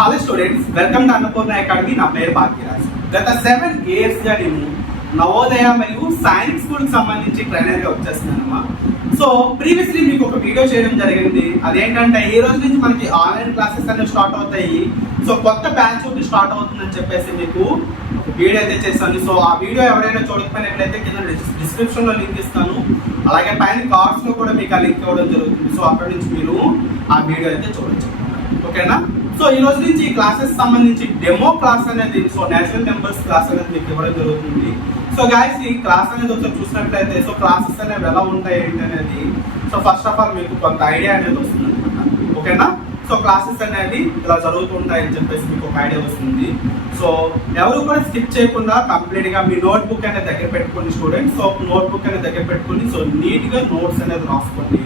Hello students, welcome to Annapurna academy. నా పేరు భాగ్యరాజ్. గత 7 years గా నేను నవోదయ మరియు సైనిక్ స్కూల్ కి సంబంధించి ట్రైనర్ గా వచ్చేస్తున్నానమ్మా. సో ప్రీవియస్లీ మీకు ఒక వీడియో చేయడం జరిగింది. అదేంటంటే ఈ రోజు నుంచి మనకి ఆన్లైన్ క్లాసెస్ అనేవి స్టార్ట్ అవుతాయి. సో కొత్త బ్యాచ్ ఒకటి స్టార్ట్ అవుతుందని చెప్పేసి మీకు వీడియో అయితే చేస్తాను. సో ఆ వీడియో ఎవరైనా చూడకపోయినట్లయితే కింద డిస్క్రిప్షన్ లో లింక్ ఇస్తాను. అలాగే పైన కార్డ్స్ లో కూడా మీకు ఆ లింక్ ఇవ్వడం జరుగుతుంది. సో అక్కడ నుంచి మీరు ఆ వీడియో అయితే చూడొచ్చు. ఓకేనా? సో ఈ రోజు నుంచి ఈ క్లాసెస్ సంబంధించి డెమో క్లాస్ అనేది, సో నేషనల్ నెంబర్స్ క్లాస్ అనేది మీకు ఇవ్వడం జరుగుతుంది. సో గైస్, ఈ క్లాస్ అనేది ఒకసారి చూసినట్లయితే సో క్లాసెస్ అనేవి ఎలా ఉంటాయి ఏంటి అనేది సో ఫస్ట్ ఆఫ్ ఆల్ మీకు కొంత ఐడియా అనేది వస్తుంది అనమాట. ఓకేనా? సో క్లాసెస్ అనేవి ఇలా జరుగుతుంటాయి అని చెప్పేసి మీకు ఒక ఐడియా వస్తుంది. సో ఎవరు కూడా స్కిప్ చేయకుండా కంప్లీట్ గా మీ నోట్ బుక్ అనేది దగ్గర పెట్టుకోండి స్టూడెంట్స్. సో నోట్ బుక్ అనేది దగ్గర పెట్టుకుని సో నీట్ గా నోట్స్ అనేది రాసుకోండి.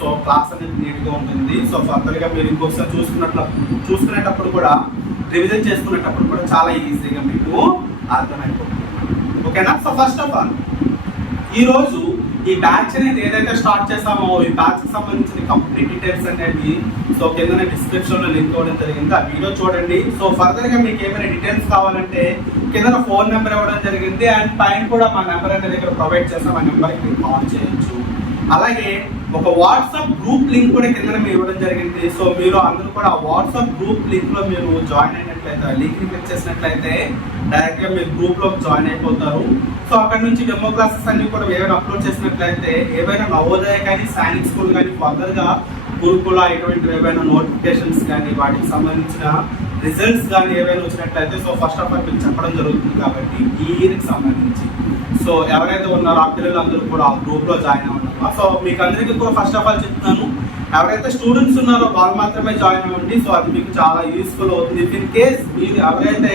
సో క్లాస్ అనేది నీట్ గా ఉంటుంది. సో ఫర్దర్ గా మీరు ఇంకొకసారి చూసుకునేటప్పుడు కూడా రివిజన్ చేసుకునేటప్పుడు కూడా చాలా ఈజీగా మీకు అర్థమైపోతుంది. ఓకేనా? సో ఫస్ట్ ఆఫ్ ఆల్ ఈ రోజు ఈ బ్యాచ్ అనేది ఏదైతే స్టార్ట్ చేస్తామో ఈ బ్యాచ్ కి సంబంధించిన కంప్లీట్ డీటెయిల్స్ అనేవి సో కింద డిస్క్రిప్షన్ లో లింక్ ఇవ్వడం జరిగింది. ఆ వీడియో చూడండి. సో ఫర్దర్ గా మీకు ఏమైనా డీటెయిల్స్ కావాలంటే కింద ఫోన్ నెంబర్ ఇవ్వడం జరిగింది. అండ్ పైన కూడా మా నెంబర్ అనేది ఇక్కడ ప్రొవైడ్ చేస్తాం. ఆ నెంబర్కి మీరు కాల్ చేయొచ్చు. అలాగే ఒక వాట్సాప్ గ్రూప్ లింక్ కూడా కింద మీరు ఇవ్వడం జరిగింది. సో మీరు అందరూ కూడా వాట్సాప్ గ్రూప్ లింక్ లో మీరు జాయిన్ అయినట్లయితే, లింక్ క్లిక్ చేసినట్లయితే డైరెక్ట్ గా మీరు గ్రూప్ లోకి జాయిన్ అయిపోతారు. సో అక్కడ నుంచి డెమో క్లాసెస్ అన్ని కూడా ఏమైనా అప్లోడ్ చేసినట్లయితే ఏవైనా నవోదయ కానీ సైనిక్ స్కూల్ కానీ ఫర్దర్ గా గురుకుల ఇటువంటి ఏవైనా నోటిఫికేషన్స్ కానీ వాటికి సంబంధించిన రిజల్ట్స్ కానీ ఏవైనా వచ్చినట్లయితే సో ఫస్ట్ ఆఫ్ ఆల్ మీకు చెప్పడం జరుగుతుంది. కాబట్టి ఈ ఇయర్కి సంబంధించి సో ఎవరైతే ఉన్నారో ఆ పిల్లలందరూ కూడా ఆ గ్రూప్ లో జాయిన్ అవ్వడం. సో మీకు అందరికీ కూడా ఫస్ట్ ఆఫ్ ఆల్ చెప్తున్నాను, ఎవరైతే స్టూడెంట్స్ ఉన్నారో వాళ్ళు మాత్రమే జాయిన్ అవ్వండి. సో అది మీకు చాలా యూస్ఫుల్ అవుతుంది. ఇన్ కేస్ మీరు ఎవరైతే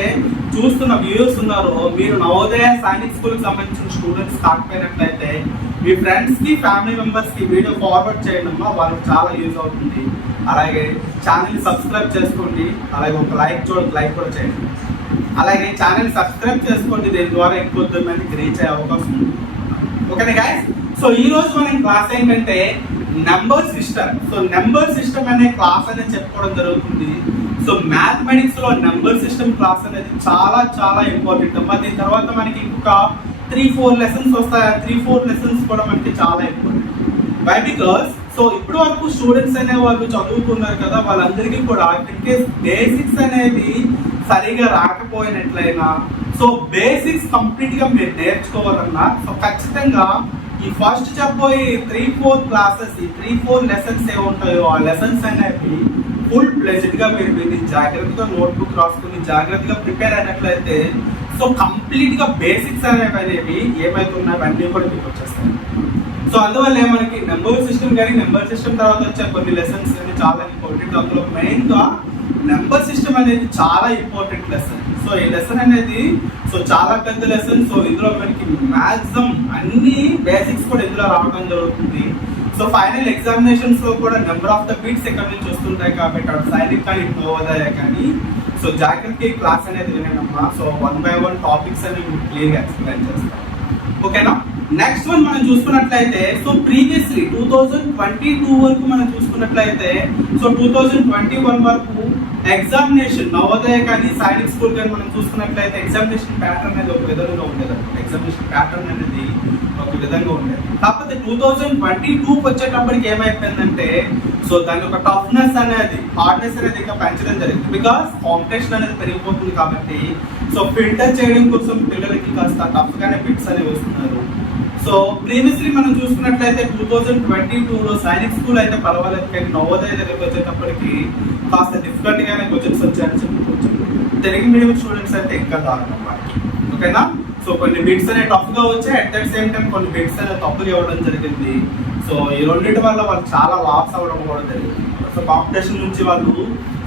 చూస్తున్న వ్యూవర్స్ ఉన్నారో మీరు నవోదయ సైనిక్ స్కూల్ కి సంబంధించిన స్టూడెంట్స్ కాకపోయినట్లయితే మీ ఫ్రెండ్స్ కి ఫ్యామిలీ మెంబర్స్ కి వీడియో ఫార్వర్డ్ చేయడం వాళ్ళకి చాలా యూజ్ అవుతుంది. అలాగే ఛానల్ సబ్స్క్రైబ్ చేసుకోండి. అలాగే ఒక లైక్ కూడా చేయండి. అలాగే ఛానల్ సబ్స్క్రైబ్ చేసుకోండి. దీని ద్వారా ఎక్కువ మందికి రీచ్ అయ్యే అవకాశం ఉంది. ఓకేనా గైస్? సో ఈ రోజు మనం క్లాస్ ఏంటంటే number system. So number system అనే క్లాస్ అనేది చెప్పుకోవడం జరుగుతుంది. సో మ్యాథమెటిక్స్ లో నెంబర్ సిస్టమ్ క్లాస్ అనేది చాలా చాలా ఇంపార్టెంట్ అమ్మా. దీని తర్వాత మనకి ఇంకొక 3-4 లెసన్స్ వస్తాయి. 3-4 లెసన్స్ కూడా మనకి చాలా ఇంపార్టెంట్. వై? బికాస్ సో ఇప్పటి వరకు స్టూడెంట్స్ అనే వాళ్ళు చదువుతున్నారు కదా, వాళ్ళందరికీ కూడా బేసిక్స్ అనేది సరిగా రాకపోయినట్లయినా సో బేసిక్స్ కంప్లీట్ గా మీరు నేర్చుకోవాలన్నా సో ఖచ్చితంగా ఈ ఫస్ట్ చెప్పబోయే 3-4 క్లాసెస్, ఈ 3-4 లెసన్స్ ఏ ఉంటాయో ఆ లెసన్స్ అనేవి ఫుల్ ప్లెజెంట్ గా మీరు విని జాగ్రత్తగా నోట్బుక్ రాసుకుని జాగ్రత్తగా ప్రిపేర్ అయినట్లయితే సో కంప్లీట్ గా బేసిక్స్ అనేవి ఏమైతున్నాయి అన్నీ కూడా మీకు వచ్చేస్తాయి. సో అందువల్ల మనకి నెంబర్ సిస్టమ్ కానీ నెంబర్ సిస్టమ్ తర్వాత వచ్చే కొన్ని లెసన్స్ చాలా ఇంపార్టెంట్. అందులో మెయిన్ గా నెంబర్ సిస్టమ్ అనేది చాలా ఇంపార్టెంట్ లెసన్. సో ఈ లెసన్ అనేది సో చాలా పెద్ద లెసన్. సో ఇందులో మనకి మ్యాక్సిమం అన్ని బేసిక్స్ కూడా ఇందులో రావడం జరుగుతుంది. సో ఫైనల్ ఎగ్జామినేషన్స్ లో కూడా నెంబర్ ఆఫ్ ద బిట్స్ ఎక్కడి నుంచి వస్తుంటాయి కాబట్టి అటు సైనిక్ కానీ నవోదయ కానీ సో జాగ్రత్తగా క్లాస్ అనేది వినమ్మా. సో 1 by 1 టాపిక్స్ అనేవి మీకు క్లియర్గా ఎక్స్ప్లెయిన్ చేస్తాం. ఓకేనా? నెక్స్ట్ వన్ మనం చూసుకున్నట్లయితే సో ప్రీవియస్లీ 2022 వరకు మనం చూసుకున్నట్లయితే సో 2021 వరకు ఎగ్జామినేషన్ నవోదయ కానీ సైనిక్ స్కూల్ కానీ మనం చూసుకున్నట్లయితే ఎగ్జామినేషన్ ప్యాటర్న్ అనేది ఒక విధంగా ఉండేది. ఎగ్జామినేషన్ ప్యాటర్న్ అనేది ఒక విధంగా ఉండేది. కాకపోతే 2022 వచ్చేటప్పటికి ఏమైపోయిందంటే సో దాని ఒక టఫ్నెస్ అనేది, హార్డ్నెస్ అనేది ఇంకా పెంచడం జరిగింది. బికాస్ కాంపిటీషన్ అనేది పెరిగిపోతుంది కాబట్టి సో ఫిల్టర్ చేయడం కోసం పిల్లలకి కాస్త టఫ్ గానే బిట్స్ అనేవి వస్తున్నారు. సో ప్రీవియస్లీ మనం చూసుకున్నట్లయితే 2022లో సైనిక్ స్కూల్ అయితే పర్వాలేదు, కానీ నవోదయ దగ్గరికి వచ్చేటప్పటికి కాస్త డిఫికల్ట్ గానే క్వశ్చన్స్ వచ్చాయని చెప్పుకోవచ్చు. తెలుగు మీడియం స్టూడెంట్స్ అయితే ఇంకా దారుణం వాళ్ళకి. ఓకేనా? సో కొన్ని బిట్స్ అనేవి టఫ్ గా వచ్చాయి. అట్ ద సేమ్ టైం కొన్ని బిట్స్ అనేవి తప్పుగా ఇవ్వడం జరిగింది. సో ఈ రెండింటి వల్ల వాళ్ళు చాలా లాస్ అవ్వడం కూడా జరిగింది. సో కాంపిటీషన్ నుంచి వాళ్ళు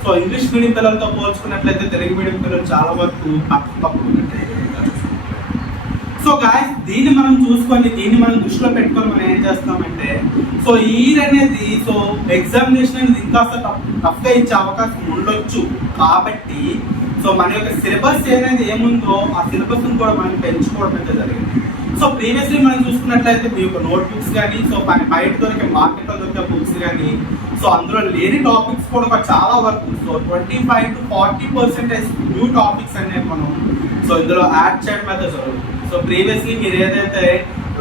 సో ఇంగ్లీష్ మీడియం పిల్లలతో పోల్చుకున్నట్లయితే తెలుగు మీడియం పిల్లలు చాలా వరకు తక్కువ ఉన్నట్టు. సో గాయస్, దీన్ని మనం చూసుకొని దీన్ని మనం దృష్టిలో పెట్టుకొని మనం ఏం చేస్తామంటే సో ఈ ఇయర్ అనేది సో ఎగ్జామినేషన్ అనేది ఇంకా టఫ్ గా ఇచ్చే అవకాశం ఉండొచ్చు. కాబట్టి సో మన యొక్క సిలబస్ అనేది ఏముందో ఆ సిలబస్ కూడా మనం పెంచుకోవడం అయితే జరిగింది. సో ప్రీవియస్లీ మనం చూసుకున్నట్లయితే మీ యొక్క నోట్ బుక్స్ కానీ సో బయట దొరికే మార్కెట్లో దొరికే బుక్స్ కానీ సో అందులో లేని టాపిక్స్ కూడా చాలా వరకు సో 25 to 40% న్యూ టాపిక్స్ అనేవి మనం సో ఇందులో యాడ్ చేయడం అయితే జరుగుతుంది. సో ప్రీవియస్లీ మీరు ఏదైతే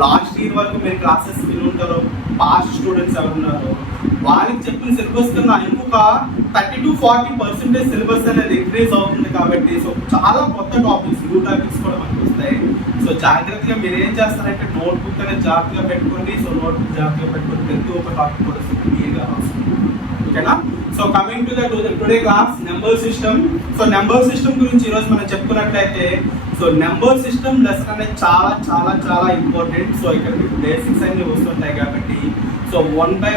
లాస్ట్ ఇయర్ వరకు మీరు క్లాసెస్ విని ఉంటారో, పాస్ట్ స్టూడెంట్స్ ఎవరు ఉన్నారో వాళ్ళకి చెప్పిన సిలబస్ కన్నా ఇంకొక 30 to 40% సిలబస్ అనేది ఇంక్రీజ్ అవుతుంది. కాబట్టి సో చాలా కొత్త టాపిక్స్, న్యూ టాపిక్స్ కూడా మనకు వస్తాయి. సో జాగ్రత్తగా మీరు ఏం చేస్తారంటే నోట్బుక్ అనేది జాగ్రత్తగా పెట్టుకోండి. సో నోట్బుక్ జాగ్రత్తగా పెట్టుకొని ప్రతి ఒక్క టాపిక్ కూడా క్లియర్గా రాస్తుంది. ఓకేనా? So coming to the today class number system. So number system గురించి ఈరోజు మనం చెప్పుకున్నట్లయితే సో నెంబర్ సిస్టమ్ లెసన్ అనేది చాలా చాలా చాలా ఇంపార్టెంట్. సో ఇక్కడ మీకు బేసిక్స్ అన్ని వస్తుంటాయి కాబట్టి సో వన్ బై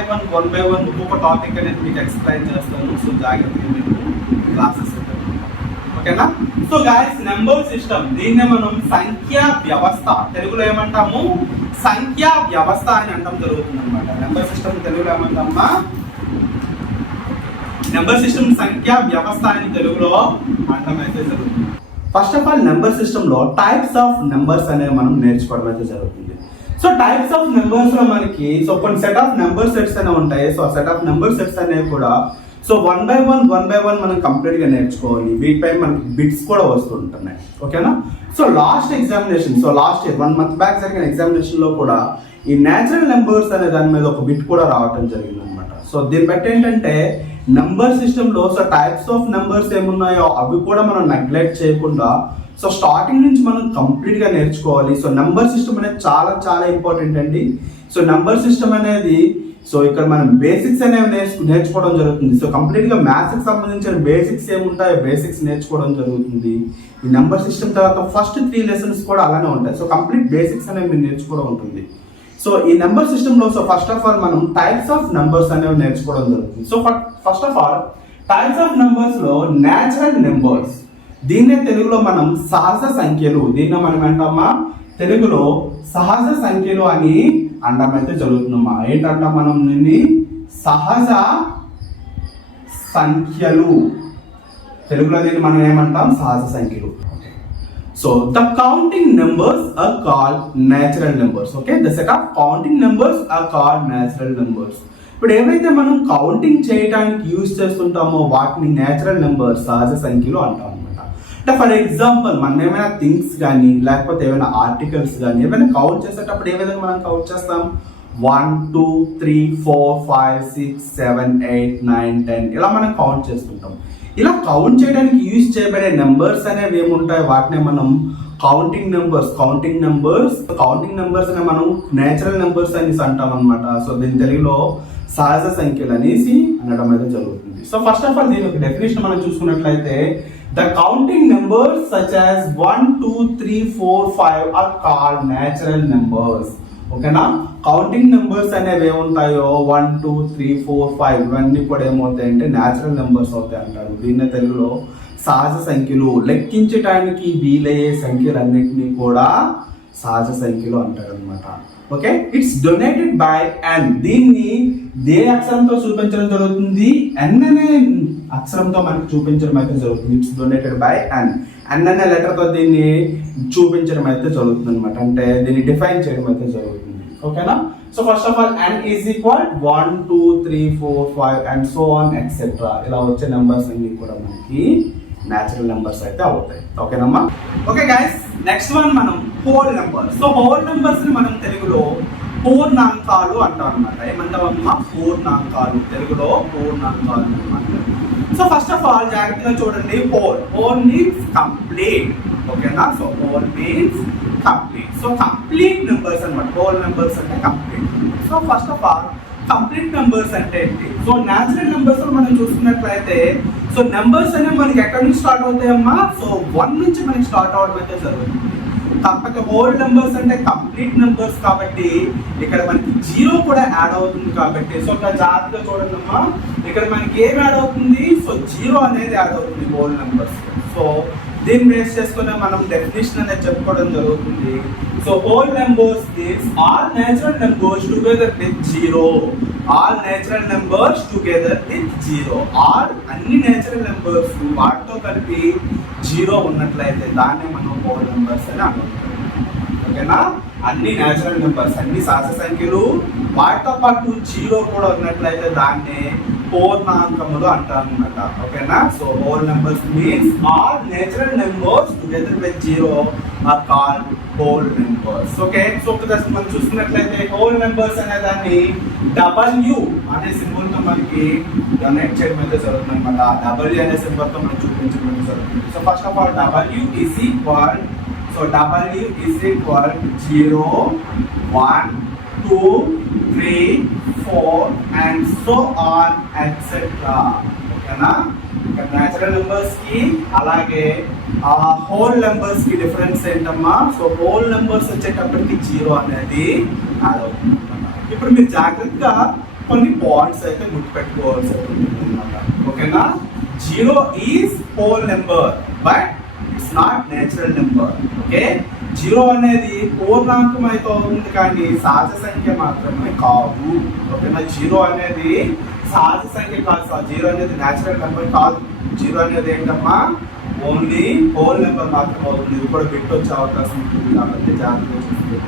వన్ ఒక్కొక్క టాపిక్ అనేది మీకు ఎక్స్ప్లెయిన్ చేస్తాను. సో జాగ్రత్తగా మీకు క్లాసెస్ ఓకేనా? సో గాయస్ నెంబర్ సిస్టమ్ దీన్నే మనం సంఖ్యా వ్యవస్థ, తెలుగులో ఏమంటాము? సంఖ్యా వ్యవస్థ అని అంటాం జరుగుతుంది అనమాట. నెంబర్ సిస్టమ్ తెలుగులో ఏమంటామా? నెంబర్ సిస్టమ్ సంఖ్యా వ్యవస్థ అని తెలుగులో అంటాం అయితే జరుగుతుంది. First of all number system లో టైప్స్ ఆఫ్ నెంబర్స్ అనేవి మనం నేర్చుకోవడం అయితే జరుగుతుంది. సో టైప్స్ ఆఫ్ నెంబర్స్ లో మనకి సో కొన్ని సెట్ ఆఫ్ నెంబర్ సెట్స్ అనేవి ఉంటాయి. సో ఆ సెట్ ఆఫ్ నెంబర్ సెట్స్ అనేవి కూడా సో వన్ బై వన్ మనం కంప్లీట్ గా నేర్చుకోవాలి. వీటిపై మనకి బిట్స్ కూడా వస్తుంటున్నాయి. ఓకేనా? So last examination, so last year 1 month back జరిగిన ఎగ్జామినేషన్ లో కూడా ఈ నేచురల్ నెంబర్స్ అనే దాని మీద ఒక బిట్ కూడా రావటం జరిగింది అనమాట. సో దీన్ని బట్టి ఏంటంటే నెంబర్ సిస్టమ్ లో సో టైప్స్ ఆఫ్ నెంబర్స్ ఏమున్నాయో అవి కూడా మనం నెగ్లెక్ట్ చేయకుండా సో స్టార్టింగ్ నుంచి మనం కంప్లీట్ గా నేర్చుకోవాలి. సో నెంబర్ సిస్టమ్ అనేది చాలా చాలా ఇంపార్టెంట్ అండి. సో నెంబర్ సిస్టమ్ అనేది సో ఇక్కడ మనం బేసిక్స్ అనేవి నేర్చుకోవడం జరుగుతుంది. సో కంప్లీట్ గా మ్యాథ్స్ కి సంబంధించిన బేసిక్స్ ఏముంటాయో బేసిక్స్ నేర్చుకోవడం జరుగుతుంది. ఈ నెంబర్ సిస్టమ్ తర్వాత ఫస్ట్ 3 lessons కూడా అలానే ఉంటాయి. సో కంప్లీట్ బేసిక్స్ అనేవి మీరు నేర్చుకోవడం ఉంటుంది. సో ఈ నెంబర్ సిస్టమ్ లో సో ఫస్ట్ ఆఫ్ ఆల్ మనం టైప్స్ ఆఫ్ నెంబర్స్ అనేవి నేర్చుకోవడం జరుగుతుంది. So first of all types of numbers లో నేచురల్ నెంబర్స్, దీన్నే తెలుగులో మనం సహజ సంఖ్యలు, దీన్ని మనం ఏంటమ్మా తెలుగులో సహజ సంఖ్యలు అని అండం అయితే జరుగుతుందమ్మా. ఏంటంటాం మనం దీన్ని? సహజ సంఖ్యలు. తెలుగులో దీన్ని మనం ఏమంటాం? సహజ సంఖ్యలు. So the counting numbers are called natural numbers. Okay, the set of counting numbers are called natural numbers. ఇప్పుడు ఏవైతే మనం కౌంటింగ్ చేయడానికి యూజ్ చేస్తుంటామో వాటిని నేచురల్ నెంబర్స్, సహజ సంఖ్యలు అంటాం అనమాట. అంటే ఫర్ ఎగ్జాంపుల్ మనం ఏమైనా థింగ్స్ కానీ లేకపోతే ఏమైనా ఆర్టికల్స్ కానీ ఏమైనా కౌంట్ చేసేటప్పుడు ఏ విధంగా మనం కౌంట్ చేస్తాం? 1 2 3 4 5 6 7 8 9 10 ఇలా మనం కౌంట్ చేస్తుంటాం. ఇలా కౌంట్ చేయడానికి యూజ్ చేయబడే నెంబర్స్ అనేవి ఏముంటాయి వాటినే మనం కౌంటింగ్ నెంబర్స్ అనే మనం నేచురల్ నెంబర్స్ అనేసి అంటాం అనమాట. సో దీని తెలుగులో సహజ సంఖ్యలు అనేసి అనడం అయితే జరుగుతుంది. సో ఫస్ట్ ఆఫ్ ఆల్ దీని ఒక డెఫినేషన్ మనం చూసుకున్నట్లయితే the counting numbers such as 1 2 3 4 5 are called natural numbers. ఓకేనా? కౌంటింగ్ నెంబర్స్ అనేవి ఏముంటాయో 1 2 3 4 5 ఇవన్నీ కూడా ఏమవుతాయంటే నేచురల్ నెంబర్స్ అవుతాయి అంటారు. దీన్ని తెలుగులో సహజ సంఖ్యలు, లెక్కించడానికి వీలయ్యే సంఖ్యలన్నింటినీ కూడా సహజ సంఖ్యలు అంటారు అనమాట. Okay, it's donated by n. దీన్ని ఏ అక్షరంతో చూపించడం జరుగుతుంది? n అనే అక్షరంతో మనకు చూపించడం అయితే జరుగుతుంది. It's donated by n. n అనే లెటర్ తో దీన్ని చూపించడం అయితే జరుగుతుంది అనమాట. అంటే దీన్ని డిఫైన్ చేయడం అయితే జరుగుతుంది. ఓకేనా? So first of all n is equal 1 2 3 4 5 and so on etcetera. ఇలా వచ్చే నెంబర్స్ అన్ని కూడా మనకి నేచురల్ నెంబర్స్ అయితే అవుతాయి. ఓకేనమ్మా? ఓకే గైస్, నెక్స్ట్ వన్ మనం whole numbers. So whole numbers ని మనం తెలుగులో పూర్ణాంకాలు అంటాం అనమాట. ఏమంటామమ్మా? పూర్ణాంకాలు. తెలుగులో పూర్ణాంకాలు అనమాట. సో ఫస్ట్ ఆఫ్ ఆల్ జాగ్రత్తగా చూడండి. Whole means complete. ఓకేనా? So whole means complete. So complete numbers అనమాట. హోల్ నెంబర్స్ అంటే complete. So first of all complete numbers అంటే ఏంటి? సో న్యాచురల్ నెంబర్స్ మనం చూసుకున్నట్లయితే సో నెంబర్స్ అనేవి మనకి ఎక్కడి నుంచి స్టార్ట్ అవుతాయమ్మా? సో 1 నుంచి మనకి స్టార్ట్ అవడం అయితే జరుగుతుంది. కాకపోతే హోల్ నెంబర్స్ అంటే కంప్లీట్ నెంబర్స్ కాబట్టి ఇక్కడ మనకి 0 కూడా యాడ్ అవుతుంది కాబట్టి సో ఇక్కడ జాగ్రత్తగా చూడండి అమ్మా. ఇక్కడ మనకి ఏం యాడ్ అవుతుంది? సో 0 అనేది యాడ్ అవుతుంది హోల్ నెంబర్స్. సో దీన్ని బేస్ చేసుకునే మనం డెఫినేషన్ అనేది చెప్పుకోవడం జరుగుతుంది. So whole numbers means all natural numbers together with 0. All natural numbers together with 0. All అన్ని నేచురల్ నెంబర్స్ వాటితో కలిపి 0 ఉన్నట్లయితే దాన్ని మనం హోల్ నెంబర్స్ అని అంటాం. ఓకేనా. అన్ని న్యాచురల్ నెంబర్స్, అన్ని సహజ సంఖ్యలు, వాటితో పాటు జీరో కూడా ఉన్నట్లయితే దాన్ని పూర్ణాంకములు అంటారు అనమాట. ఓకేనా. So whole numbers means all natural numbers together with zero are called whole numbers. Okay. So ఒకసారి మనం చూసుకున్నట్లయితే హోల్ నెంబర్స్ అనే దాన్ని W అనే సింబల్ తో మనకి కనెక్ట్ చేయడం అయితే జరుగుతుంది అనమాట. W అనే సింబల్ తో మనం చూపించడం జరుగుతుంది. So first of all W is equal, so W is equal to 0, 1, 2, 3, 4 and so on etc. ఓకేనా. ఇక్కడ న్యాచురల్ నెంబర్స్ కి అలాగే హోల్ నెంబర్స్ కి డిఫరెన్స్ ఏంటమ్మా. సో హోల్ నెంబర్స్ వచ్చేటప్పటికి 0 అనేది యాడ్ అవుతుంది అన్నమాట. ఇప్పుడు మీరు జాగ్రత్తగా కొన్ని పాయింట్స్ అయితే గుర్తుపెట్టుకోవాల్సి ఉంటుంది అన్నమాట. ఓకేనా. 0 is whole number but it's not natural number. Okay. 0 అనేది పూర్ణాంకం అయితే అవుతుంది కానీ సహజ సంఖ్య మాత్రమే కాదు. ఓకేనా. 0 అనేది సహజ సంఖ్య కాదు. 0 అనేది నేచురల్ నెంబర్ కాదు. 0 అనేది ఏంటమ్మా ఓన్లీ హోల్ నెంబర్ మాత్రం అవుతుంది. ఇది కూడా బిట్ వచ్చే అవకాశం ఉంటుంది కాబట్టి జాగ్రత్తగా చూసుకోండి.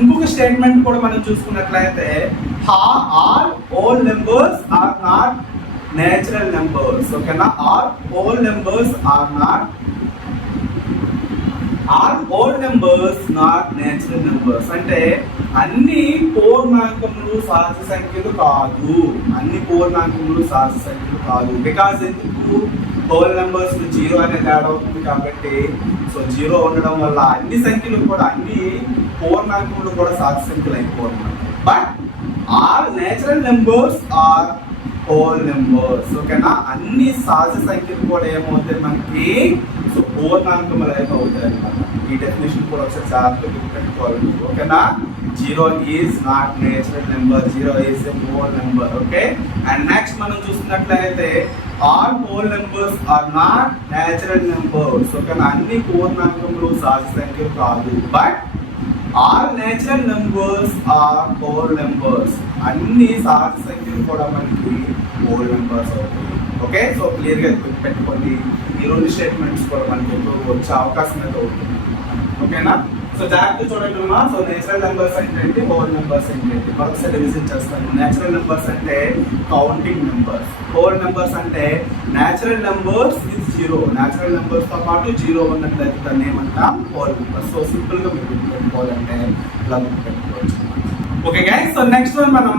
ఇంకొక స్టేట్మెంట్ కూడా మనం చూసుకున్నట్లయితే all whole numbers are not natural numbers. ఓకేనా. All whole numbers are not all whole numbers not natural numbers అంటే అన్ని పూర్ణాంకములు సహజ సంఖ్యలు కాదు. అన్ని పూర్ణాంకములు సహజ సంఖ్యలు కాదు. బికాజ్ ఎందుకు హోల్ నెంబర్స్ 0 అనేది యాడ్ అవుతుంది కాబట్టి. సో 0 ఉండడం వల్ల అన్ని సంఖ్యలు కూడా, అన్ని పూర్ణాంకములు కూడా సహజ సంఖ్యలు అయిపోతున్నాయి. But all natural numbers are whole numbers. ఓకేనా. అన్ని సహజ సంఖ్యలు కూడా ఏమవుతాయి మనకి సో పూర్ణాంకములు అయితే అవుతాయి అనమాట. ఈ డెఫినేషన్ కూడా ఒకసారి జాగ్రత్తగా గుర్తుపెట్టుకోవాలి. ఓకేనా. 0 is not natural number, 0 is a whole number. Okay. And next మనం చూసినట్లయితే all whole numbers are not natural numbers. ఓకేనా. అన్ని పూర్ణాంకములు సహజ సంఖ్యలు కాదు. But all natural numbers are whole numbers. అన్ని సహజ సంఖ్యలు కూడా మనకి హోల్ నెంబర్స్ అవుతాయి. ఓకే. సో క్లియర్ గా పెట్టుకోండి. ఈ రెండు స్టేట్మెంట్స్ కూడా మనకి ఎక్కువ వచ్చే అవకాశం అయితే ఉంటుంది. ఓకేనా. సో జాగ్రత్త చూడండి అమ్మా. సో నేచురల్ నెంబర్స్ అంటే ఏంటి, హోల్ నెంబర్స్ అంటే ఏంటి మరొకసారి రివిజన్ చేస్తాను. నేచురల్ నెంబర్స్ అంటే కౌంటింగ్ నెంబర్స్. హోల్ నెంబర్స్ అంటే natural numbers with 0. Natural numbers తో పాటు 0 ఉన్నట్లయితే దాన్ని ఏమంటాం హోల్ నెంబర్స్. సో సింపుల్ గా మీరు గుర్తుపెట్టుకోవాలంటే ఇలా గుర్తుపెట్టుకోవచ్చు. Okay guys. So next one మనం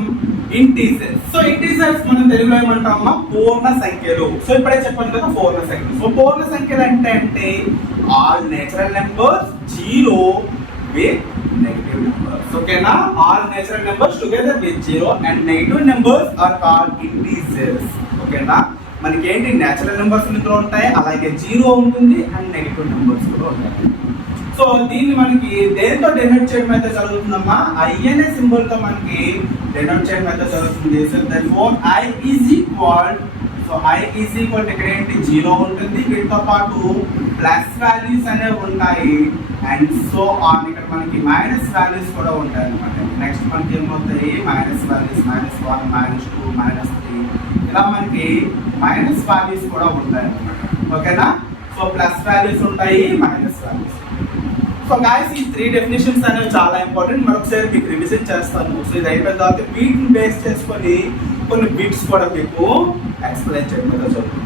ఇంటీజర్స్. సో ఇంటీజర్స్ మనం తెలుగులో ఏమంటామా పూర్ణ సంఖ్యలు. సో ఇప్పుడే చెప్పాను కదా పూర్ణ సంఖ్యలు. సో పూర్ణ సంఖ్యలు అంటే all natural numbers 0 with negative numbers. ఓకేనా. All natural numbers together with 0 and negative numbers are called integers. ఓకేనా. మనకి ఏంటి నేచురల్ నెంబర్స్ ఇందులో ఉంటాయి, అలాగే 0 ఉంటుంది అండ్ నెగటివ్ నెంబర్స్ కూడా ఉంటాయి. సో దీన్ని మనకి దేంతో డెనోట్ చేయడం అయితే జరుగుతుందమ్మా, I అనే సింబల్ తో మనకి డెనోట్ చేయడం అయితే జరుగుతుంది. So therefore I is equal, so I is equal ఇక్కడ ఏంటి 0 ఉంటుంది, వీటితో పాటు ప్లస్ వాల్యూస్ అనేవి ఉంటాయి అండ్ సో ఆన్ ఇక్కడ మనకి మైనస్ వాల్యూస్ కూడా ఉంటాయి అనమాట. నెక్స్ట్ మనకి ఏమవుతాయి మైనస్ వాల్యూస్, -1, -2, -3 ఇలా మనకి మైనస్ వాల్యూస్ కూడా ఉంటాయి అనమాట. ఓకేనా. సో ప్లస్ వాల్యూస్ ఉంటాయి, మైనస్ వాల్యూస్. సో గాయస్ ఈ 3 డెఫినేషన్స్ అనేవి చాలా ఇంపార్టెంట్. మరొకసారి మీకు రివిజన్ చేస్తాను. సో ఇది అయిపోయిన తర్వాత వీటిని బేస్ చేసుకొని కొన్ని బిట్స్ కూడా మీకు ఎక్స్ప్లెయిన్ చేయడం జరుగుతుంది.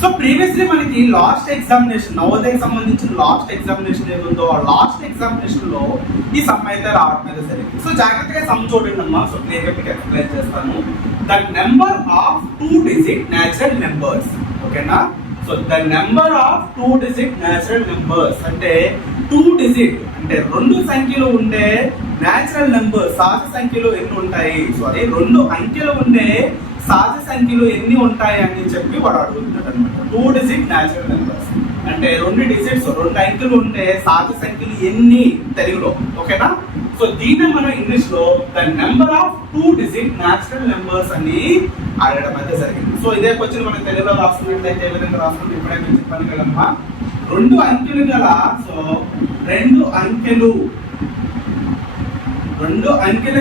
సో ప్రీవియస్లీ మనకి లాస్ట్ ఎగ్జామినేషన్ నవోదయకి సంబంధించిన లాస్ట్ ఎగ్జామినేషన్ ఏముందో ఆ లాస్ట్ ఎగ్జామినేషన్ లో ఈ సమ్ అయితే రావడం అయితే జరిగింది. సో జాగ్రత్తగా సమ్ చూడండి అమ్మా. సో క్లియర్ గా మీకు ఎక్స్ప్లెయిన్ చేస్తాను. The number of 2 digit natural numbers. ఓకేనా. So the number of 2 digit natural numbers అంటే 2 డిజిట్ అంటే 2 సంఖ్యలు ఉండే న్యాచురల్ నెంబర్ సహజ సంఖ్యలు ఎన్ని ఉంటాయి, సారీ 2 అంకెలు ఉండే సహజ సంఖ్యలు ఎన్ని ఉంటాయి అని చెప్పి వాడు అడుగుతున్నాడు అనమాట. 2 డిజిట్ న్యాచురల్ నెంబర్స్ అంటే 2 డిజిట్స్ 2 అంకెలు ఉండే సహజ సంఖ్యలు ఎన్ని తెలుగులో. ఓకేనా. సో దీన్ని మనం ఇంగ్లీష్ లో the number of 2 digit natural numbers అని అడగడం అయితే జరిగింది. సో ఇదే క్వశ్చన్ మనం తెలుగులో రాస్తున్నట్లయితే ఏ విధంగా రాసుకుంటే ఇప్పుడే నేను చెప్పాను కదమ్మా, 2 అంకెలు గల, సో 2 అంకెలు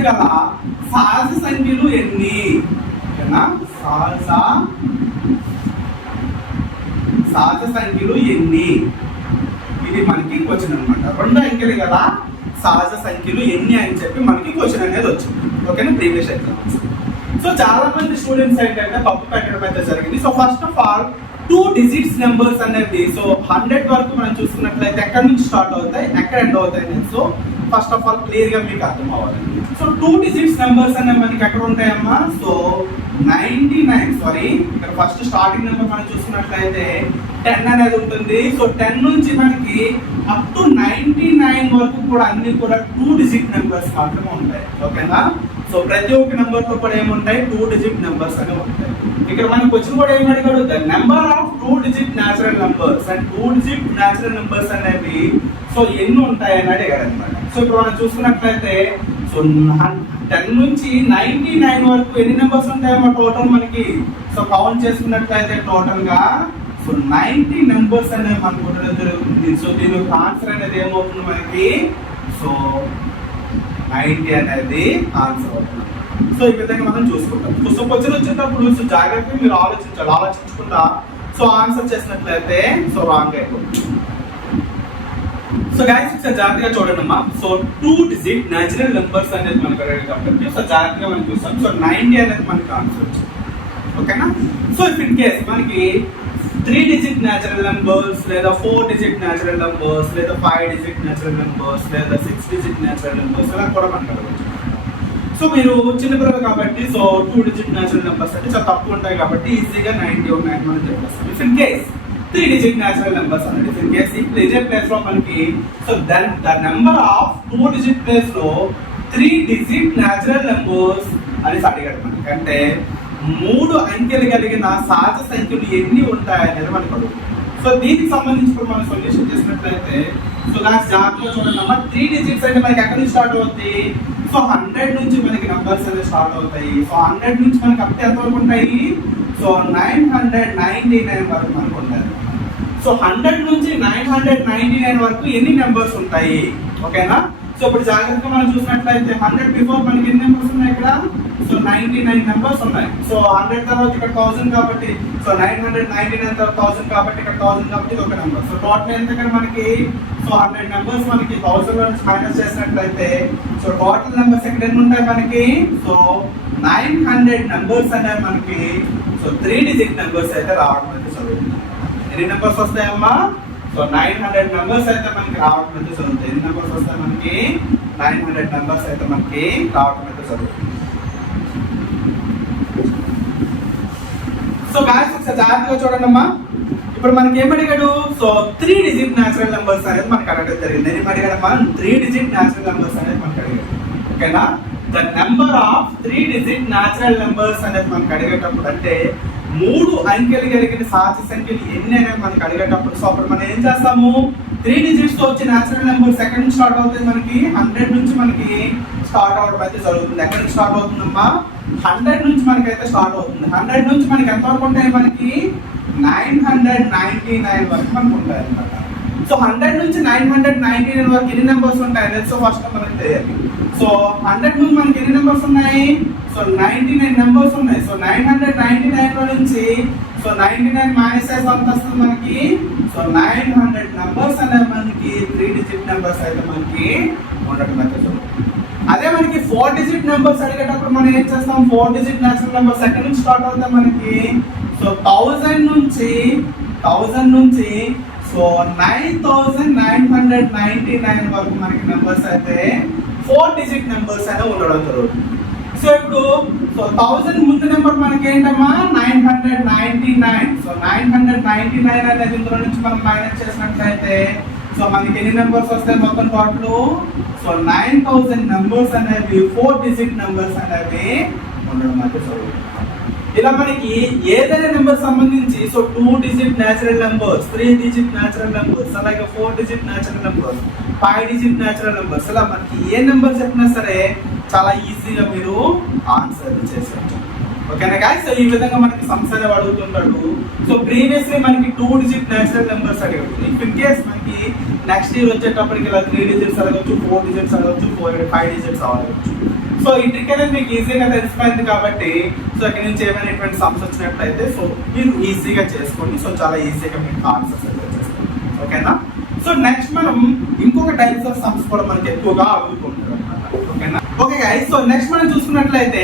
గల సహజ సంఖ్యలు ఎన్ని. ఓకేనా. సహజ సంఖ్యలు ఎన్ని ఇది మనకి క్వశ్చన్ అనమాట. 2 అంకెలు గల సహజ సంఖ్యలు ఎన్ని అని చెప్పి మనకి క్వశ్చన్ అనేది వచ్చింది. ఓకేనా, ప్రీవియస్ ఎగ్జామ్స్. సో చాలా మంది స్టూడెంట్స్ ఏంటంటే తప్పు పెట్టడం అయితే జరిగింది. So first of all 2 digits numbers అనేది, సో 100 వరకు మనం చూసుకున్నట్లయితే ఎక్కడి నుంచి స్టార్ట్ అవుతాయి, ఎక్కడ ఎండ్ అవుతాయి అనేది so first of all clear గా మీకు అర్థం అవ్వాలి. సో 2 డిజిట్స్ నెంబర్స్ అనేవి మనకి ఎక్కడ ఉంటాయమ్మా, సో 99 సారీ ఇక్కడ ఫస్ట్ స్టార్టింగ్ నెంబర్ మనం చూసుకున్నట్లయితే 10 అనేది ఉంటుంది. సో 10 నుంచి మనకి అప్ టు 99 వరకు కూడా అన్ని కూడా 2 డిజిట్ నెంబర్స్ మాత్రమే ఉంటాయి. ఓకేనా, సో ప్రతి ఒక్క నెంబర్ తో కూడా ఏముంటాయి, 2 డిజిట్ నెంబర్స్ అనేవి ఉంటాయి. ఇక్కడ మనకి వచ్చిన కూడా ఏమి అడిగాడు, the number of 2 digit natural numbers and 2 digit natural numbers అనేవి సో ఎన్ని ఉంటాయి అని అడిగాడు అనమాట. సో ఇప్పుడు మనం చూసుకున్నట్లయితే సో 10 నుంచి 99 వరకు ఎన్ని నెంబర్స్ ఉంటాయమ్మా టోటల్ మనకి, సో కౌంట్ చేసుకున్నట్లయితే టోటల్ గా సో 90 నెంబర్స్ అనేవి మనకు ఉండడం జరుగుతుంది. సో దీని యొక్క ఆన్సర్ అనేది ఏమవుతుంది మనకి, సో 90 అనేది ఆన్సర్ అవుతుంది. సో ఈ విధంగా మనం చూసుకుంటాం. సో క్వశ్చన్ వచ్చేటప్పుడు సో జాగ్రత్తగా మీరు ఆలోచించకుండా సో ఆన్సర్ చేసినట్లయితే సో రాంగ్ అయిపోతుంది. సో గైస్ ఒకసారి జాగ్రత్తగా చూడండి అమ్మా. సో 2 డిజిట్ న్యాచురల్ నెంబర్స్ అనేది మనకు అడిగారు కాబట్టి సో జాగ్రత్తగా మనం చూస్తాం. సో 90 అనేది మనకి ఆన్సర్ వచ్చింది. ఓకేనా, సో ఇఫ్ ఇన్ కేస్ మనకి 3 డిజిట్ న్యాచురల్ నెంబర్స్ లేదా 4 డిజిట్ న్యాచురల్ నెంబర్స్ లేదా 5 డిజిట్ న్యాచురల్ నెంబర్స్ లేదా 6 డిజిట్ న్యాచురల్ నెంబర్స్ అలా కూడా మనకు అడగవచ్చు. సో మీరు చిన్నపిల్లలు కాబట్టి సో 2 డిజిట్ న్యాచురల్ నెంబర్స్ అంటే చాలా తక్కువ ఉంటాయి కాబట్టి ఈజీగా 90 ఉన్నాయని మనం చెప్పేస్తాం. If in case 3 digit natural numbers అనేది ఇఫ్ ఇన్ కేస్ ఈ డిజిట్ ప్లేస్ లో మనకి so then the number of 2 digit place లో 3 డిజిట్ న్యాచురల్ నెంబర్స్ అని అడిగాడు మనకి. అంటే 3 అంకెలు కలిగిన సహజ సంఖ్యలు ఎన్ని ఉంటాయి అనేది మనకు అడుగుతుంది. సో దీనికి సంబంధించి కూడా మనం సొల్యూషన్ చేసినట్లయితే సో నాకు జాగ్రత్తగా చూడండి అమ్మా. 3 డిజిట్స్ అంటే మనకి ఎక్కడి నుంచి స్టార్ట్ అవుతుంది, సో 100 నుంచి మనకి నంబర్స్ అనేది స్టార్ట్ అవుతాయి. సో 100 నుంచి మనకి అప్పుడు ఎంత వరకు ఉంటాయి, సో 999 వరకు మనకు ఉంటాయి. సో 100 నుంచి 999 వరకు ఎన్ని నెంబర్స్ ఉంటాయి, ఓకేనా. సో ఇప్పుడు జాగ్రత్తగా మనం చూసినట్లయితే 100 బిఫోర్ మనకి ఎన్ని నెంబర్స్ ఉన్నాయి ఇక్కడ, సో 99 నెంబర్స్ ఉన్నాయి. సో 100 తర్వాత ఇక్కడ 1000 కాబట్టి సో 999 తర్వాత 1000 కాబట్టి ఇక్కడ 1000 కాబట్టి ఇది ఒక నెంబర్. సో టోటల్ ఎంత ఇక్కడ మనకి, సో 100 నెంబర్స్ మనకి 1000 నుంచి మైనస్ చేసినట్లయితే సో టోటల్ నెంబర్స్ ఎక్కడ ఎన్ని ఉంటాయి మనకి, సో 900 నెంబర్స్ అనేవి మనకి సో 3 డిజిట్ నెంబర్స్ అయితే రావడం అయితే జరుగుతుంది. ఎన్ని నెంబర్స్ వస్తాయమ్మా, సో 900 నెంబర్స్ అయితే మనకి రావడం అయితే జరుగుతుంది. ఎన్ని నెంబర్స్ వస్తాయి మనకి, 900 నెంబర్స్ అయితే మనకి రావడం అయితే జరుగుతుంది. సో గాయ్స్ ఒకసారి జాగ్రత్తగా చూడండి అమ్మా. ఇప్పుడు మనకి ఏం అడిగాడు, సో 3 డిజిట్ న్యాచురల్ నెంబర్స్ అనేది మనకి అడగడం జరిగింది. ఏం అడిగాడమ్మా, 3 డిజిట్ న్యాచురల్ నెంబర్స్ అనేది మనకి అడిగాడు. ఓకేనా, the number of 3 digit natural numbers అనేది మనకి అడిగేటప్పుడు అంటే 3 అంకెలు కలిగిన సహజ సంఖ్యలు ఎన్ని అనేది మనకి అడిగేటప్పుడు సో అప్పుడు మనం ఏం చేస్తాము, 3 డిజిట్స్ తో వచ్చే న్యాచురల్ నెంబర్స్ ఎక్కడి నుంచి స్టార్ట్ అవుతుంది మనకి, 100 నుంచి మనకి స్టార్ట్ అవడం అయితే జరుగుతుంది. ఎక్కడి నుంచి స్టార్ట్ అవుతుందమ్మా, 100 నుంచి మనకైతే స్టార్ట్ అవుతుంది. 100 నుంచి మనకి ఎంత వరకు ఉంటాయి మనకి, 999 వరకు మనకు ఉంటాయి అన్నమాట. సో 100 నుంచి 999 వరకు ఎన్ని నెంబర్స్ ఉంటాయి అనేది సో ఫస్ట్ మనకి తెలియాలి. సో 100 నుంచి మనకి ఎన్ని నెంబర్స్ ఉన్నాయి, సో 99 నెంబర్స్ ఉన్నాయి. సో 999 లో నుంచి సో 99 మైనస్ చేస్తే ఎంత వస్తుంది మనకి, సో 900 నెంబర్స్ అనేవి మనకి 3 డిజిట్ నెంబర్స్ అయితే మనకి ఉండటం అయితే జరుగుతుంది. అదే మనకి 4 డిజిట్ నెంబర్స్ అడిగేటప్పుడు మనం ఏం చేస్తాం, 4 డిజిట్ న్యాచురల్ నెంబర్స్ ఎక్కడి నుంచి స్టార్ట్ అవుతాయి మనకి, సో 1000 నుంచి సో 9999 వరకు మనకి నెంబర్స్ అయితే 4 డిజిట్ నెంబర్స్ అయితే ఉండడం జరుగుతుంది. సో ఇప్పుడు సో 1000 ముందు నెంబర్ మనకి ఏంటమ్మా, 999. సో 999 అనేది ఇందులో నుంచి మనం మైనస్ చేసినట్లయితే సో మనకి ఎన్ని నెంబర్స్ వస్తాయి మొత్తం టోటల్, సో 9000 నెంబర్స్ అనేవి 4 డిజిట్ నెంబర్స్ అనేవి ఉండడం అయితే జరుగుతుంది. ఇలా మనకి ఏదైనా నెంబర్ సంబంధించి so 2 digit natural numbers, 3 digit natural numbers, అలాగే 4 digit natural numbers, 5 digit natural numbers, ఇలా మనకి ఏ నెంబర్ చెప్పినా సరే చాలా ఈజీగా మీరు ఆన్సర్ చేసేయచ్చు. ఓకేనా గాయ్స్, సో ఈ విధంగా మనకి సమస్యలు అడుగుతుంటాడు. సో ప్రీవియస్లీ మనకి 2 డిజిట్ న్యాచురల్ నెంబర్స్ అడగచ్చు. ఇన్ కేస్ మనకి నెక్స్ట్ ఇయర్ వచ్చేటప్పటికి ఇలా 3 డిజిట్స్ అడగచ్చు, 4 డిజిట్స్ అడగచ్చు, 5 డిజిట్స్ అడగచ్చు. సో ఈ ట్రిక్ అనేది మీకు ఈజీగా తెలిసిపోయింది కాబట్టి సో ఇక్కడ నుంచి ఏమైనా ఇటువంటి సమస్య వచ్చినట్లయితే సో మీరు ఈజీగా చేసుకోండి. సో చాలా ఈజీగా మీకు ఆన్సర్స్ అయితే వచ్చేస్తాయి. ఓకేనా, సో నెక్స్ట్ మనం ఇంకొక టైప్స్ ఆఫ్ సమ్స్ కూడా మనకి ఎక్కువగా అడుగుతుంటారు అనమాట. ఓకేనా? ఓకే గైస్, సో నెక్స్ట్ మనం చూసుకున్నట్లయితే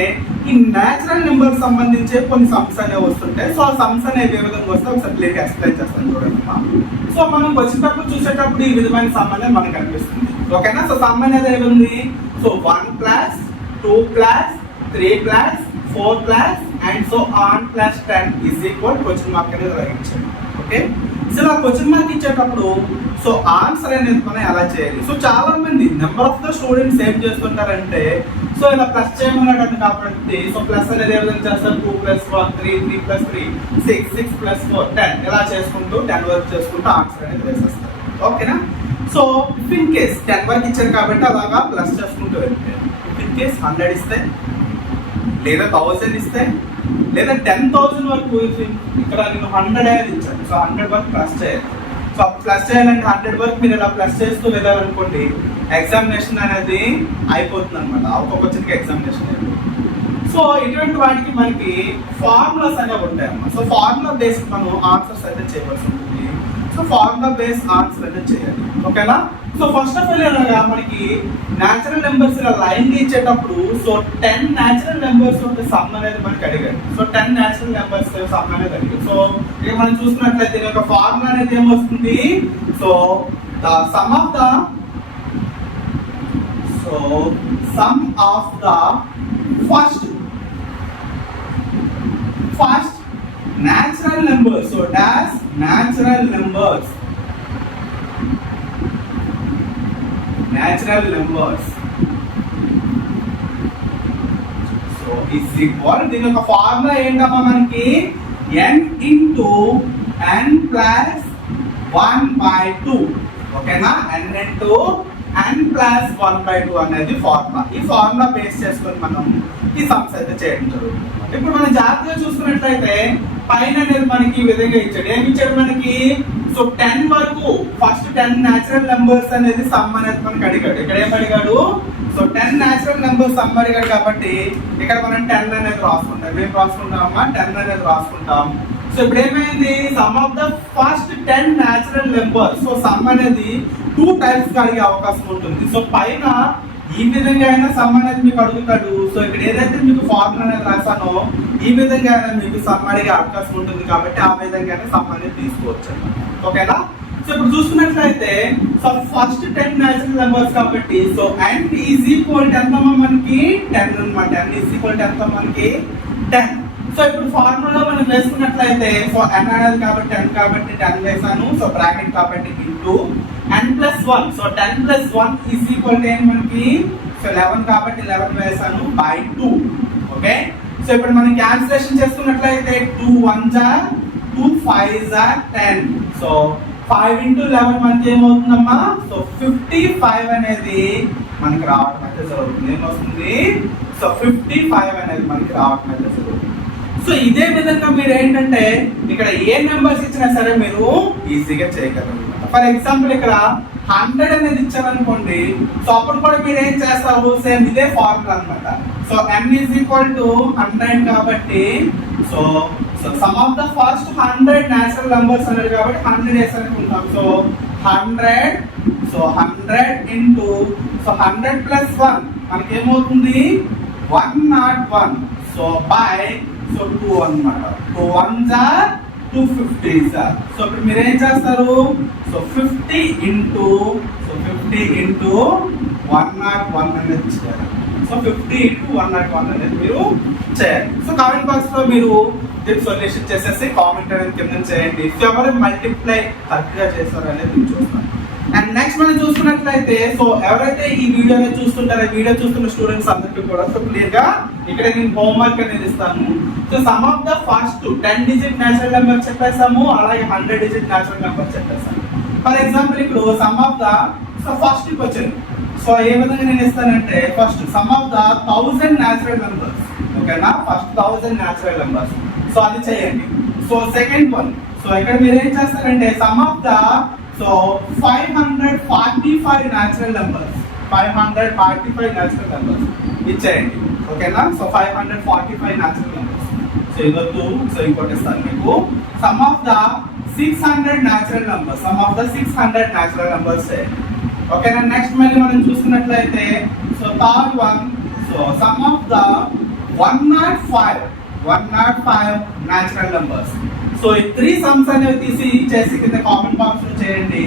ఈ న్యాచురల్ నెంబర్ సంబంధించే కొన్ని సమ్స్ అనేవి వస్తుంటాయి. సో ఆ సమ్స్ అనేవి ఏ విధంగా వస్తే ఒకసారి క్లియర్గా ఎక్స్ప్లెయిన్ చేస్తాను చూడండి. సో మనం వచ్చేటప్పుడు చూసేటప్పుడు ఈ విధమైన సమ్ అనేది మనకు కనిపిస్తుంది. ఓకేనా? సో సమ్ అనేది ఏమి ఉంది? So 1 plus 2 plus 3 plus 4 plus and so on plus 10 is equal question mark అనేది రాయించండి. ఓకే, సో ఇలా క్వశ్చన్ మార్క్ ఇచ్చేటప్పుడు సో ఆన్సర్ అనేది మనం ఎలా చేయాలి? సో చాలా మంది నెంబర్ ఆఫ్ ద స్టూడెంట్స్ ఏం చేస్తుంటారంటే సో ఇలా ప్లస్ చేయమన్నాడు కాబట్టి సో ప్లస్ అనేది ఏ విధంగా చేస్తారు? 2 ప్లస్ 1 3 3 ప్లస్ 3 6 6 ప్లస్ 4 10 ఇలా చేసుకుంటూ 10 వరకు చేసుకుంటూ ఆన్సర్ అనేది వేసేస్తారు. ఓకేనా? సో ఇఫ్ ఇన్ కేస్ 10 వరకు ఇచ్చారు కాబట్టి అలాగా ప్లస్ చేసుకుంటూ వెళ్తే ఇఫ్ ఇన్ కేస్ 100 ఇస్తే లేదా 1000 ఇస్తే లేదా 10,000 వరకు ఇక్కడ నేను 100 అనేది ఇచ్చాను. సో 100 వరకు ప్లస్ చేయాలి. సో ప్లస్ చేయాలంటే 100 వరకు మీరు ఇలా ప్లస్ చేస్తూ వెళ్ళాలనుకోండి ఎగ్జామినేషన్ అనేది అయిపోతుంది అనమాట. ఒక్కొక్క క్వశ్చన్కి ఎగ్జామినేషన్ అయిపోతుంది. సో ఇటువంటి వాటికి మనకి ఫార్ములాస్ అనేవి ఉంటాయి అన్నమాట. సో ఫార్ములా బేస్డ్ మనం ఆన్సర్స్ అయితే చేయవలసి ఉంటుంది. సో ఫార్ములా బేస్ ఆన్సర్ అనేది చేయాలి. ఓకేనా? సో ఫస్ట్ ఆఫ్ ఆల్ ఇలాగా మనకి న్యాచురల్ నెంబర్స్ ఇలా లైన్ ఇచ్చేటప్పుడు సో 10 న్యాచురల్ నెంబర్స్ యొక్క సమ్ అనేది మనకి అడిగారు. సో 10 న్యాచురల్ నెంబర్స్ సమ్ అనేది అడిగారు. సో ఇక మనం చూసుకున్నట్లయితే దీని యొక్క ఫార్ములా అనేది ఏమొస్తుంది? So the sum of the first natural numbers. So dash natural numbers so is equal దీని యొక్క ఫార్ములా ఏంటమ్మా మనకి n into n plus 1/2. ఓకేనా? n into n plus 1/2 అనేది ఫార్ములా. ఈ ఫార్ములా బేస్ చేసుకొని మనం ఈ సమ్స్ అయితే చేయడం జరుగుతుంది. ఇప్పుడు మనం జాగ్రత్తగా చూసుకున్నట్లయితే పైన అనేది మనకి ఈ విధంగా ఇచ్చాడు. ఏమి ఇచ్చాడు మనకి? సో 10 వరకు ఫస్ట్ 10 న్యాచురల్ నెంబర్స్ అనేది సమ్ అనేది మనకి అడిగాడు. ఇక్కడ ఏం అడిగాడు? సో 10 న్యాచురల్ నెంబర్స్ సమ్ అడిగాడు కాబట్టి ఇక్కడ మనం 10 అనేది రాసుకుంటాం. ఏం రాసుకుంటామమ్మా? 10 అనేది రాసుకుంటాం. సో ఇప్పుడు ఏమైంది? Some of the first 10 natural numbers. So some అనేది 2 టైప్స్ గా అడిగే అవకాశం ఉంటుంది. సో పైన ఈ విధంగా అయినా సమ్ అనేది మీకు అడుగుతాడు. సో ఇక్కడ ఏదైతే మీకు ఫార్ములా అనేది రాసానో ఈ విధంగా అయినా మీకు సమ్ అడిగే అవకాశం ఉంటుంది కాబట్టి ఆ విధంగా సమ్ అనేది తీసుకోవచ్చు. ఓకేనా? సో ఇప్పుడు చూసుకున్నట్లయితే సో ఫస్ట్ 10 న్యాచురల్ నెంబర్స్ కాబట్టి so n is equal to ఎంతమ్మా మనకి? 10 అన్నమాట. n ఈజ్ ఈక్వల్ టు ఎంత మనకి? 10. సో ఇప్పుడు ఫార్ములా మనం వేసుకున్నట్లయితే సో n అనేది కాబట్టి 10 కాబట్టి 10 వేసాను. సో బ్రాకెట్ కాబట్టి into n plus 1. So 10 plus 1 is equal to మనకి సో 11 కాబట్టి 11 వేసాను by 2. ఓకే, సో ఇప్పుడు మనం క్యాన్సిలేషన్ చేసుకున్నట్లయితే 2 1s are 2 5s are 10. So 5 into 11 మనకి ఏమవుతుందమ్మా? సో 55 అనేది మనకి రావడం అయితే జరుగుతుంది. ఏమవుతుంది? సో 55 అనేది మనకి రావడం అయితే జరుగుతుంది. సో ఇదే విధంగా మీరు ఏంటంటే ఇక్కడ ఏ నెంబర్స్ ఇచ్చినా సరే మీరు ఈజీగా చేయగలరు. ఫర్ ఎగ్జాంపుల్ ఇక్కడ 100 అనేది ఇచ్చారనుకోండి. సో అప్పుడు కూడా మీరు ఏం చేస్తారు? సేమ్ ఇదే ఫార్ములా అన్నమాట. So n is equal to 100 కాబట్టి so sum of the first 100 natural numbers అనేది కాబట్టి 100 వేసారనుకుంటాం. So 100 so 100 into so 100 plus 1 మనకి ఏమవుతుంది? 101. సో బై సో 2 అన్నమాట. 2 1s are 250s are. So ఇప్పుడు మీరు ఏం చేస్తారు? సో 50 ఇంటూ సో 50 ఇంటూ 101 అనేది చేయాలి. సో 50 ఇంటూ 101 అనేది మీరు చేయాలి. సో కామెంట్ బాక్స్ లో మీరు దీని సొల్యూషన్ చేసేసి కామెంట్ అనేది కింద చేయండి. సో ఎవరు మల్టిప్లై కరెక్ట్గా చేస్తారు అనేది నేను చూస్తాను. అండ్ నెక్స్ట్ మనం చూసుకున్నట్లయితే సో ఎవరైతే ఈ వీడియోని చూస్తుంటారో వీడియో చూస్తున్న స్టూడెంట్స్ అందరికీ కూడా సో క్లియర్ గా ఇక్కడ నేను హోంవర్క్ అనేది ఇస్తాను. So sum of the first 10 digit natural number చెప్పేసాము, అలాగే 100 డిజిట్ న్యాచురల్ నెంబర్ చెప్పేసాము. ఫర్ ఎగ్జాంపుల్ ఇప్పుడు sum of the so first question so ఏ విధంగా నేను ఇస్తానంటే first sum of the 1000 natural numbers. ఓకేనా? First 1000 natural numbers. సో అది చేయండి. సో సెకండ్ వన్ సో ఇక్కడ మీరు ఏం చేస్తారంటే sum of the so 545 natural numbers. 545 natural numbers ఇచ్చేయండి. ఓకేనా? So 545 natural numbers. సో ఇదొద్దు. సో ఇంకోటి ఇస్తాను మీకు. Sum of the 600 natural numbers, sum of the 600 natural numbers చేయండి. ఓకేనా. నెక్స్ట్ మళ్ళీ మనం చూసుకున్నట్లయితే so third one, so sum of the 105 natural numbers. So ఈ 3 సమ్స్ అనేవి తీసి చేసి కింద కామెంట్ బాక్స్ లో చేయండి.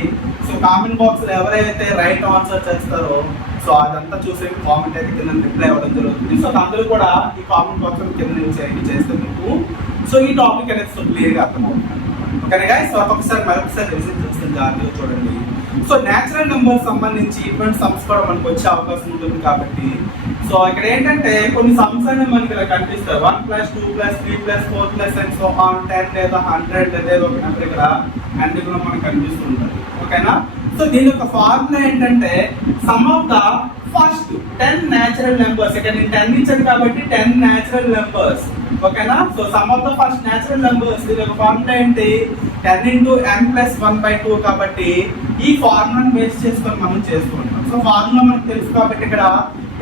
సో కామెంట్ బాక్స్ లో ఎవరైతే రైట్ ఆన్సర్ చేస్తారో సో అదంతా చూసి కామెంట్ అయితే కింద రిప్లై అవ్వడం జరుగుతుంది. సో అందరూ కూడా ఈ కామెంట్ బాక్స్ లో కింద చేస్తే మీకు సో ఈ టాపిక్ అనేది సో క్లియర్ గా అర్థమవుతుంది. ఓకే గైస్, సో మరొకసారి రివిజన్ చేస్తాను, జాగ్రత్తగా చూడండి. సో న్యాచురల్ నెంబర్స్ సంబంధించి ఇటువంటి సమ్స్ కూడా మనకు వచ్చే అవకాశం ఉంటుంది కాబట్టి సో ఇక్కడ ఏంటంటే కొన్ని సమ్స్ అనేవి మనకి ఇలా కనిపిస్తాయి. 1 + 2 + 3 + 4 + and so on 10 లేదా 100 లేదా ఒక నెంబర్ ఇక్కడ అన్ని కూడా మనకు కనిపిస్తూ ఉంటుంది. ఓకేనా. సో దీని యొక్క ఫార్ములా ఏంటంటే some of the first 10 natural numbers, ఇక్కడ నేను 10 ఇచ్చాను కాబట్టి 10 న్యాచురల్ నెంబర్స్. ఓకేనా. So sum of the first natural numbers, దీని యొక్క ఫార్ములా ఏంటి 10 × n + 1/2 కాబట్టి ఈ ఫార్ములాను బేస్ చేసుకొని మనం చేసుకుంటాం. సో ఫార్ములా మనకు తెలుసు కాబట్టి ఇక్కడ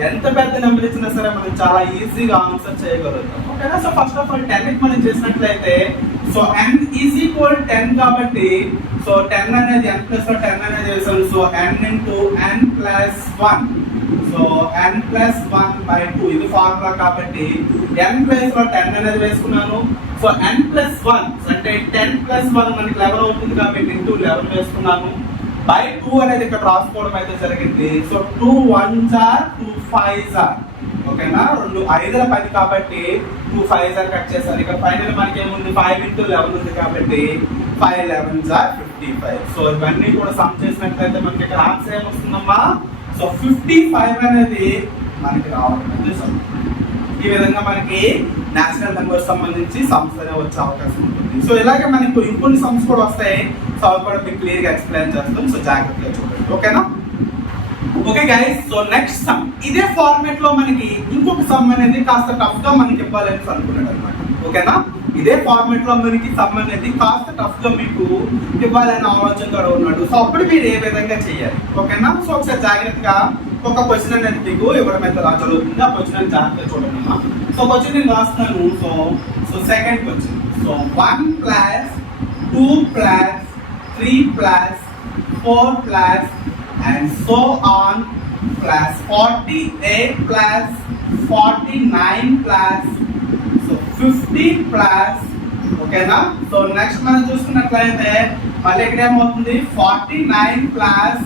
ఎంత పెద్ద నెంబర్ ఇచ్చినా సరే మనం చాలా ఈజీగా ఆన్సర్ చేయగలుగుతాం. ఓకేనా. సో ఫస్ట్ ఆఫ్ ఆల్ 10 మనం చేసినట్లయితే సో n = 10 కాబట్టి సో 10 అనేది n + 10 అనేది వేసాను. So n × n + 1, so n + 1/2 ఇది ఫార్ములా కాబట్టి n ప్లేస్ లో 10 అనేది వేసుకున్నాను. సో n + 1 అంటే 10 + 1 మనకి 11 అవుతుంది కాబట్టి ఇంటూ 11 వేసుకున్నాను. బై 2 అనేది ఇక్కడ రాసుకోవడం అయితే జరిగింది. So 2 1s are 2 5s are. ఓకేనా. 2 5ల 10 కాబట్టి 2 5s are కట్ చేశారు. ఇక్కడ ఫైనల్ మనకి ఏముంది 5 × 11 ఉంది కాబట్టి 5 11s are 55. సో ఇవన్నీ కూడా సమ్ చేసినట్లయితే మనకి ఇక్కడ ఆన్సర్ ఏమొస్తుందమ్మా సో 55 అనేది మనకి రావడం. ఈ విధంగా మనకి నేషనల్ నెంబర్ సంబంధించి సమ్స్ అనేవి వచ్చే అవకాశం ఉంటుంది. సో ఇలాగే మనకు ఇంకొన్ని సమ్స్ కూడా వస్తాయి. సో అవి కూడా మీకు క్లియర్ గా ఎక్స్ప్లెయిన్ చేస్తాం. సో జాగ్రత్తగా చూడండి. ఓకేనా. Okay guys, so next some ఇదే ఫార్మాట్ లో మనకి ఇంకొక సమ్ అనేది కాస్త టఫ్ గా మనకి ఇవ్వాలని అనుకున్నాడు అనమాట. ఓకేనా. ఇదే ఫార్మాట్ లో మనకి సమ్ అనేది కాస్త టఫ్ గా మీకు ఇవ్వాలని ఆలోచనతో ఉన్నాడు. సో అప్పుడు మీరు ఏ విధంగా చేయాలి. ఓకేనా. సో ఒకసారి జాగ్రత్తగా ఒక క్వశ్చన్ అనేది మీకు ఇవ్వడం అయితే జరుగుతుంది. ఆ క్వశ్చన్ అనేది జాగ్రత్తగా చూడండి. సో క్వశ్చన్ నేను రాస్తున్నాను. So second question, so 1 + 2 + 3 + 4 + and so on plus 48 plus 49 plus so 50 plus. ఓకేనా. సో నెక్స్ట్ మనం చూసుకున్నట్లయితే మళ్ళీ ఇక్కడ ఏమవుతుంది 49 plus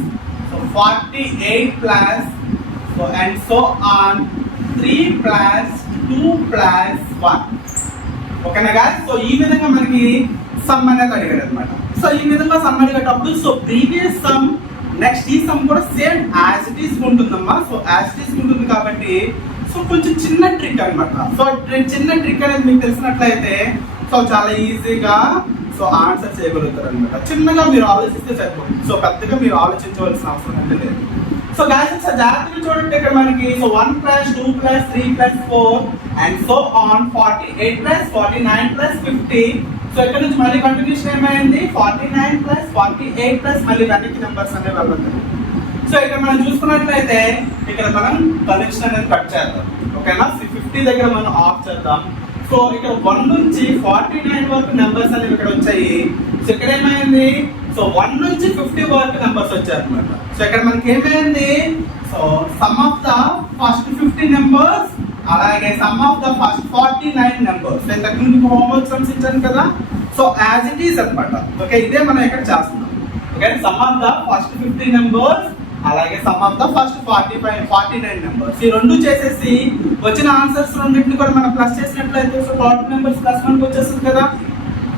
so 48 plus so and so on 3 plus 2 plus 1. ఓకేనా గాయ్స్. సో ఈ విధంగా మనకి సమ్ అనేది అడిగాడు అనమాట. సో ఈ విధంగా సమ్ అడిగేటప్పుడు సో ప్రీవియస్ సమ్ నెక్స్ట్ ఈ సమ్ కూడా సేమ్ యాజ్ ఇట్ ఈస్ ఉంటుందమ్మా. సో యాజ్ ఇట్ ఈస్ ఉంటుంది కాబట్టి సో కొంచెం చిన్న ట్రిక్ అనమాట. సో చిన్న ట్రిక్ అనేది మీకు తెలిసినట్లయితే సో చాలా ఈజీగా సో ఆన్సర్ చేయగలుగుతారు అనమాట. చిన్నగా మీరు ఆలోచిస్తే సరిపోతుంది. సో పెద్దగా మీరు ఆలోచించవలసిన అవసరం అయితే లేదు. సో గాయ్స్ ఒకసారి జాగ్రత్తగా చూడండి. ఇక్కడ మనకి so 1 + 2 + 3 + 4 and so on 48 + 49 + 50. So ఇక్కడ నుంచి మళ్ళీ కంటిన్యూషన్ ఏమైంది 49 + 48 + మళ్ళీ వెనక్కి నెంబర్స్ అనేవి వెళ్తాయి. సో ఇక్కడ మనం చూసుకున్నట్లయితే ఇక్కడ మనం కనెక్షన్ అనేది కట్ చేద్దాం. ఓకేనా. 50 దగ్గర మనం ఆఫ్ చేద్దాం. సో ఇక్కడ 1 నుంచి 49 వరకు నెంబర్స్ అనేవి ఇక్కడ వచ్చాయి. సో ఇక్కడ ఏమైంది సో 1 నుంచి 50 వరకు నెంబర్స్ వచ్చాయి అనమాట. సో ఇక్కడ మనకి ఏమైంది so sum of the first 50 numbers అలాగే sum of the first 49 numbers. ఇంతకు ముందు హోంవర్క్ సమ్స్ ఇచ్చాను కదా. సో యాజ్ ఇట్ ఈస్ అనమాట. ఓకే, ఇదే మనం ఇక్కడ చేస్తున్నాం. Okay, sum of the first 50 numbers అలాగే sum of the first 49 numbers. ఈ రెండు చేసేసి వచ్చిన ఆన్సర్స్ రెండింటిని కూడా మనం ప్లస్ చేసినట్లయితే సో టోటల్ నెంబర్స్ +1 వచ్చేస్తుంది కదా.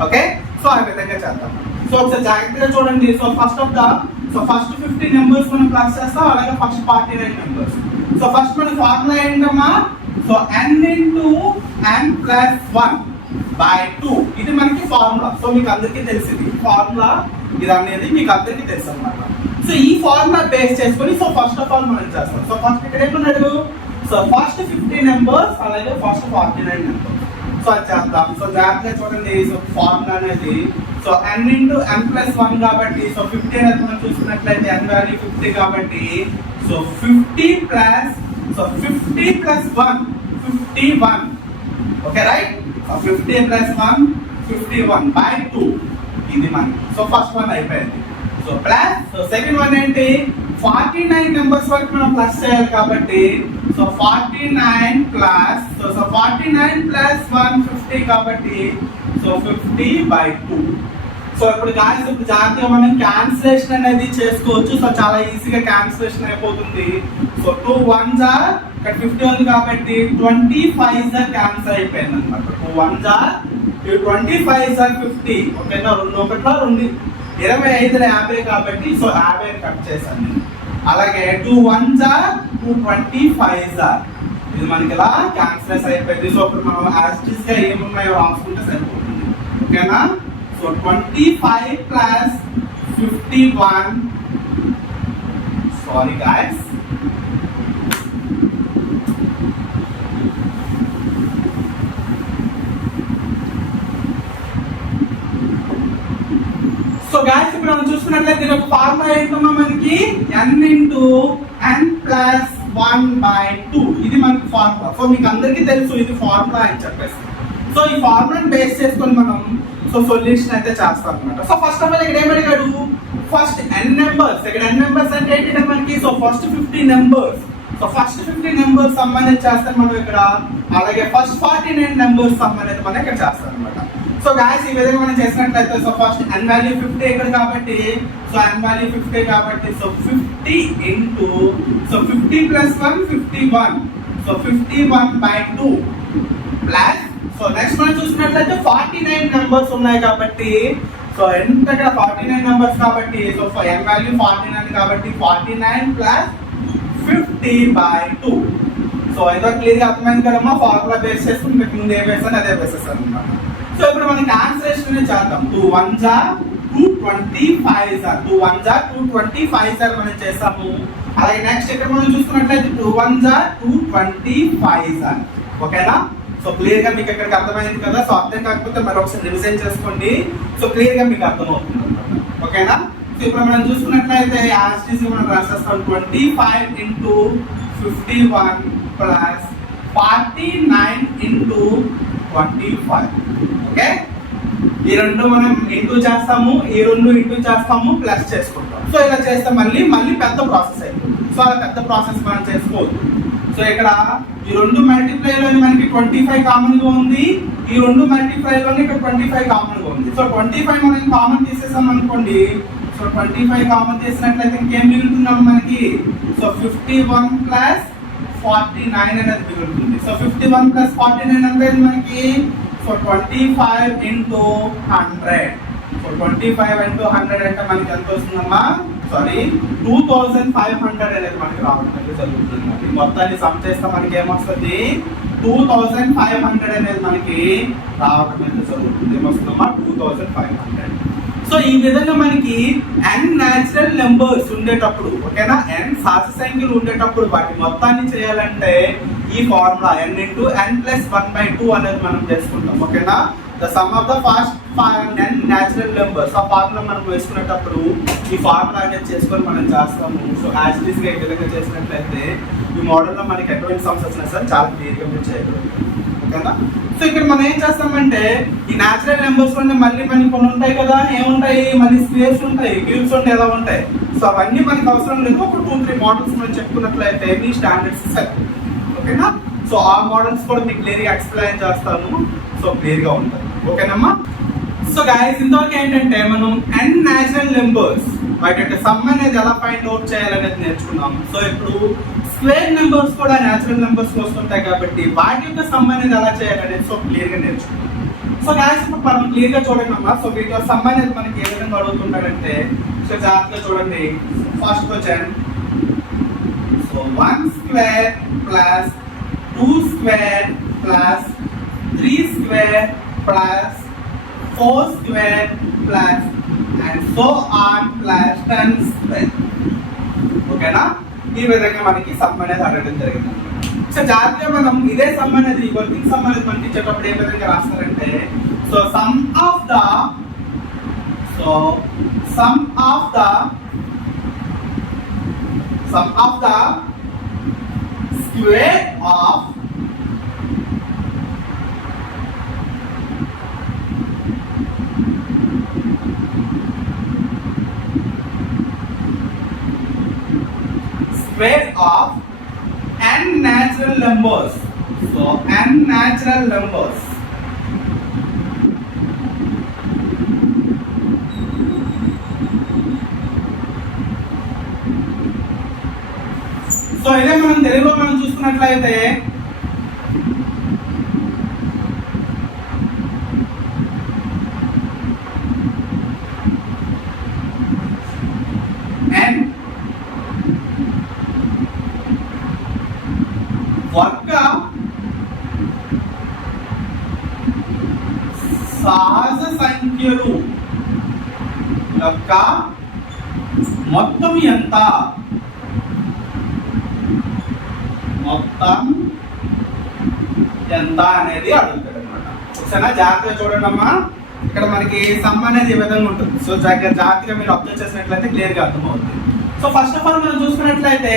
ఓకే, సో ఆ విధంగా చేద్దాం. సో ఒకసారి జాగ్రత్తగా చూడండి. సో ఫస్ట్ 50 నెంబర్స్ మనం ప్లస్ చేస్తాం అలాగే ఫస్ట్ 49 నెంబర్స్. సో ఫస్ట్ మన ఫార్ములా ఏంటమ్మా సో n × n + 1/2 ఇది మనకి ఫార్ములా. సో మీకు అందరికీ తెలిసింది ఫార్ములా ఇది అనేది మీకు అందరికీ తెలుసు అన్నమాట. సో ఈ ఫార్ములా బేస్ చేసుకొని సో ఫస్ట్ ఆఫ్ ఆల్ మనం చేస్తాం. సో ఫస్ట్ ఇక్కడ ఏమన్నాడు సో ఫస్ట్ 50 నెంబర్స్ అలాగే ఫస్ట్ 49 నెంబర్స్. సో అది చేద్దాం. సో జాగ్రత్తగా చూడండి. సో ఫార్ములా అనేది సో n × n + 1 కాబట్టి సో 50 అనేది మనం చూసుకున్నట్లయితే n వాల్యూ 50 కాబట్టి సో 50 + 1 51. Okay right. 50 + 1 51/2 ఇది మనకి. సో ఫస్ట్ వన్ అయిపోయింది. So plus so second one ఏంటి 49 నెంబర్స్ వరకు మనం ప్లస్ చేయాలి కాబట్టి సో 49 ప్లస్ సో 49 ప్లస్ 150 కాబట్టి సో 50/2. సో ఇప్పుడు గాయ్స్ ఇప్పుడు జాగ్రత్తగా మనం క్యాన్సిలేషన్ అనేది చేసుకోవచ్చు. సో చాలా ఈజీగా క్యాన్సిలేషన్ అయిపోతుంది. సో 2 1s are ఇక్కడ 50 ఉంది కాబట్టి 25s are క్యాన్సిల్ అయిపోయింది అనమాట. 2 1s are 25s are 50. ఓకేనా, 2 1 2 25 50 కాబట్టి సో 50 కట్ చేశాను నేను. అలాగే 2 1s are 2 25s are ఇది మనకి ఇలా క్యాన్సిల్ అయిపోయింది. సో ఇప్పుడు మనం యాస్టిస్ గా ఏమున్నాయో రాసుకుంటే సరిపోతుంది. ఓకేనా, so 25 plus 51 sorry guys so guys ఇప్పుడు మనం చూసుకున్నట్లయితే దీని ఒక ఫార్ములా ఏంటమ్మా మనకి n into n plus 1/2 ఇది మనకి ఫార్ములా. సో మీకు అందరికీ తెలుసు ఇది ఫార్ములా అని చెప్పేసి. సో ఈ ఫార్ములాని బేస్ చేసుకొని మనం సో సొల్యూషన్ అయితే చేస్తాం అన్నమాట. సో ఫస్ట్ ఆఫ్ ఆల్ ఇక్కడ ఏమడిగాడు ఫస్ట్ n నెంబర్స్. ఇక్కడ n నెంబర్స్ అంటే ఏంటి మనకి so first 50 numbers. So first 50 numbers sum అనేది చేస్తాం మనం ఇక్కడ. అలాగే ఫస్ట్ 49 నెంబర్స్ సమ్ అనేది మనం ఇక్కడ చేస్తాం అన్నమాట. సో గాయ్స్ ఈ విధంగా మనం చేసినట్లయితే సో ఫస్ట్ n వాల్యూ 50 ఇక్కడ కాబట్టి సో n వాల్యూ 50 కాబట్టి so 50 into so 50 plus 1 51 so 51/2 plus so next మనం చూసినట్లయితే 49 నెంబర్స్ ఉన్నాయి కాబట్టి సో ఎంత ఇక్కడ 49 నెంబర్స్ కాబట్టి సో n వాల్యూ 49 కాబట్టి 49 ప్లస్ 50/2. సో ఇదో క్లియర్ గా అర్థమైంది కదమ్మా. ఫార్ములా బేస్ చేసుకుని మీకు ముందు ఏ వేసాను అదే వేసేస్తాను అన్నమాట. సో ఇప్పుడు మనం క్యాన్సిలేషన్ చేద్దాం. 2 1s are 225s are 2 1s are 225s are మనం చేస్తాము. అలాగే నెక్స్ట్ ఇక్కడ మనం చూసుకున్నట్లయితే 2 1s are 225s are. ఓకేనా, సో క్లియర్ గా మీకు ఇక్కడికి అర్థమైంది కదా. సో అర్థం కాకపోతే మరొకసారి రివిజన్ చేసుకోండి. సో క్లియర్ గా మీకు అర్థమవుతుంది అన్నమాట. ఓకేనా, సో ఇప్పుడు మనం చూసుకున్నట్లయితే యాస్టిస్ మనం రాసేస్తాం 25 into 51 plus 49 into 25. ఓకే, ఈ రెండు మనం ఇంటూ చేస్తాము, ఈ రెండు ఇంటూ చేస్తాము, ప్లస్ చేసుకుంటాం. సో ఇలా చేస్తే మళ్ళీ పెద్ద ప్రాసెస్ అయిపోతుంది. సో అలా పెద్ద ప్రాసెస్ మనం చేసుకోవద్దు. సో ఇక్కడ ఈ రెండు మల్టిప్లై లోని మనకి 25 కామన్ గా ఉంది, ఈ రెండు మల్టిప్లై లోని ఇక్కడ 25 కామన్ గా ఉంది. సో 25 మనం కామన్ తీసేసాం అనుకోండి. సో 25 కామన్ చేసినట్లయితే ఇంకేం మిగులుతున్నాం మనకి సో 51 plus 49 అనేది మిగులుతుంది. సో 51 plus 49 అంటే మనకి సో 25 into 100. సో 25 into 100 అంటే మనకి ఎంత వస్తుందమ్మా సారీ 2500 అనేది మనకి రావడం జరుగుతుంది. మొత్తాన్ని సమ్ చేస్తే మనకి ఏమొస్తుంది 2500 అనేది మనకి రావడం జరుగుతుంది. ఏమొస్తుందమ్మా 2500. సో ఈ విధంగా మనకి n న్యాచురల్ నెంబర్స్ ఉండేటప్పుడు ఓకేనా n సహజ సంఖ్యలు ఉండేటప్పుడు వాటి మొత్తాన్ని చేయాలంటే ఈ formula n into n plus 1/2 అనేది మనం చేసుకుంటాం. ఓకేనా, the sum of the first n natural numbers ఆ ఫార్ములా మనం వేసుకునేటప్పుడు ఈ ఫార్ములా అనేది చేసుకొని మనం చేస్తాము. సో యాజ్ ఇట్ ఈస్ గా ఈ విధంగా చేసినట్లయితే ఈ మోడల్ లో మనకి ఎటువంటి సమ్స్ వచ్చినా సరే చాలా క్లియర్ గా మీరు చేయగలుగుతాం. ఓకేనా, సో ఇక్కడ మనం ఏం చేస్తామంటే ఈ న్యాచురల్ నెంబర్స్ లో మళ్ళీ మనకి కొన్ని ఉంటాయి కదా, ఏముంటాయి మళ్ళీ స్క్వేర్స్ ఉంటాయి, క్యూబ్స్ ఉంటాయి, ఎలా ఉంటాయి. సో అవన్నీ మనకి అవసరం లేదు. ఒక 2-3 మోడల్స్ మనం చెప్పుకున్నట్లయితే మీ స్టాండర్డ్స్ సెట్. ఓకేనా, సో ఆ మోడల్స్ కూడా మీకు క్లియర్ గా ఎక్స్ప్లెయిన్ చేస్తాను. సో క్లియర్ గా ఉంటుంది. ఓకేనమ్మా. సో గైస్ ఇంతవరకు ఏంటంటే మనం n న్యాచురల్ నెంబర్స్ వాటి యొక్క సమ్ అనేది ఎలా ఫైండ్ అవుట్ చేయాలనేది నేర్చుకున్నాం. సో ఇప్పుడు స్క్వేర్ నెంబర్స్ కూడా న్యాచురల్ నెంబర్స్ వస్తుంటాయి కాబట్టి వాటి యొక్క సమ్ అనేది ఎలా చేయాలనేది సో క్లియర్ గా నేర్చుకున్నాం. సో గైస్ ఇప్పుడు మనం క్లియర్ గా చూడండి అమ్మా. సో వీటి యొక్క సమ్ అనేది మనకి ఏ విధంగా అడుగుతుంటాడంటే సో జాగ్రత్తగా చూడండి. First question so 1 square plus 2 square plus 3 square plus 4 square plus and so on plus 10 square. ఓకేనా, ఈ విధంగా మనకి సమ్ అనేది అడగడం జరిగింది. సో జాగ్రత్తగా మనం ఇదే సమ్ అనేది వర్కింగ్ సమ్ అనేది మనకి ఇచ్చేటప్పుడు ఏ విధంగా రాస్తారంటే so sum of the square of square of n natural numbers. So n natural numbers. So ఇదే మనం తెలుగులో మనం చూసుకున్నట్లయితే n వర్గ సహజ సంఖ్యలు యొక్క మొత్తం ఎంత? మొత్తం ఎంత అనేది అడుగుతాడు అనమాట. ఒకసారి జాగ్రత్తగా చూడండి అమ్మా. ఇక్కడ మనకి సమ్ అనేది ఈ విధంగా ఉంటుంది. సో జాగ్రత్తగా మీరు అబ్జర్వ్ చేసినట్లయితే క్లియర్ గా అర్థమవుతుంది. సో ఫస్ట్ ఆఫ్ ఆల్ మనం చూసుకున్నట్లయితే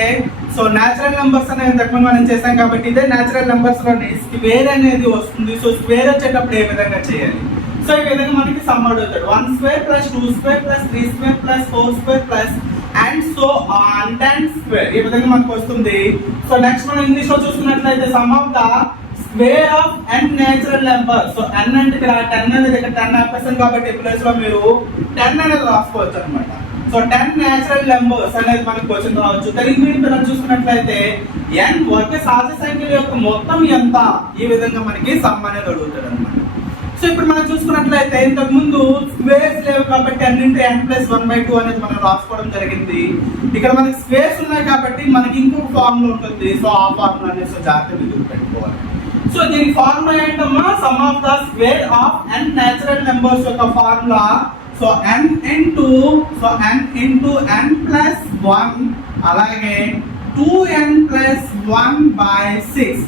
సో న్యాచురల్ నెంబర్స్ అనేది ఇంతకుముందు మనం చేసాం కాబట్టి ఇదే న్యాచురల్ నెంబర్స్ లోని స్క్వేర్ అనేది వస్తుంది. సో స్క్వేర్ వచ్చేటప్పుడు ఏ విధంగా చేయాలి? సో ఈ విధంగా మనకి సమ్ అడుగుతాడు. 1 square plus 2 square plus 3 square plus 4 square plus and so on 10 square ఈ విధంగా మనకు వస్తుంది. సో నెక్స్ట్ మనం ఇంగ్లీష్ లో చూసుకున్నట్లయితే some of the square of n natural number. So n అంటే ఇక్కడ 10 అనేది ఇక్కడ 10 ఆపేసాను కాబట్టి ఈ ప్లేస్ లో మీరు 10 అనేది రాసుకోవచ్చు అన్నమాట. సో 10 నేచురల్ నెంబర్స్ అనేది మనకు క్వశ్చన్ రావచ్చు. తెలుగు మీడియం చూసుకున్నట్లయితే n వర్గ సహజ సంఖ్యల యొక్క మొత్తం ఎంత? ఈ విధంగా మనకి సమ్ అనేది అడుగుతాడు అన్నమాట. సో ఇప్పుడు మనం చూసుకున్నట్లయితే ఇంతకు ముందు స్క్వేర్స్ లేవు కాబట్టి n × n+1/2 అనేది మనం రాసుకోవడం జరిగింది. ఇక్కడ మనకి స్క్వేర్స్ ఉన్నాయి కాబట్టి మనకి ఇంకొక ఫార్ములా ఉంటుంది. సో ఆ ఫార్ములా అనేది సో జాగ్రత్తగా గుర్తు పెట్టుకోవాలి. సో దీని ఫార్ములా ఏంటమ్మా? Some of the square of n natural numbers యొక్క ఫార్ములా సో n × n+1 అలాగే 2n+1/6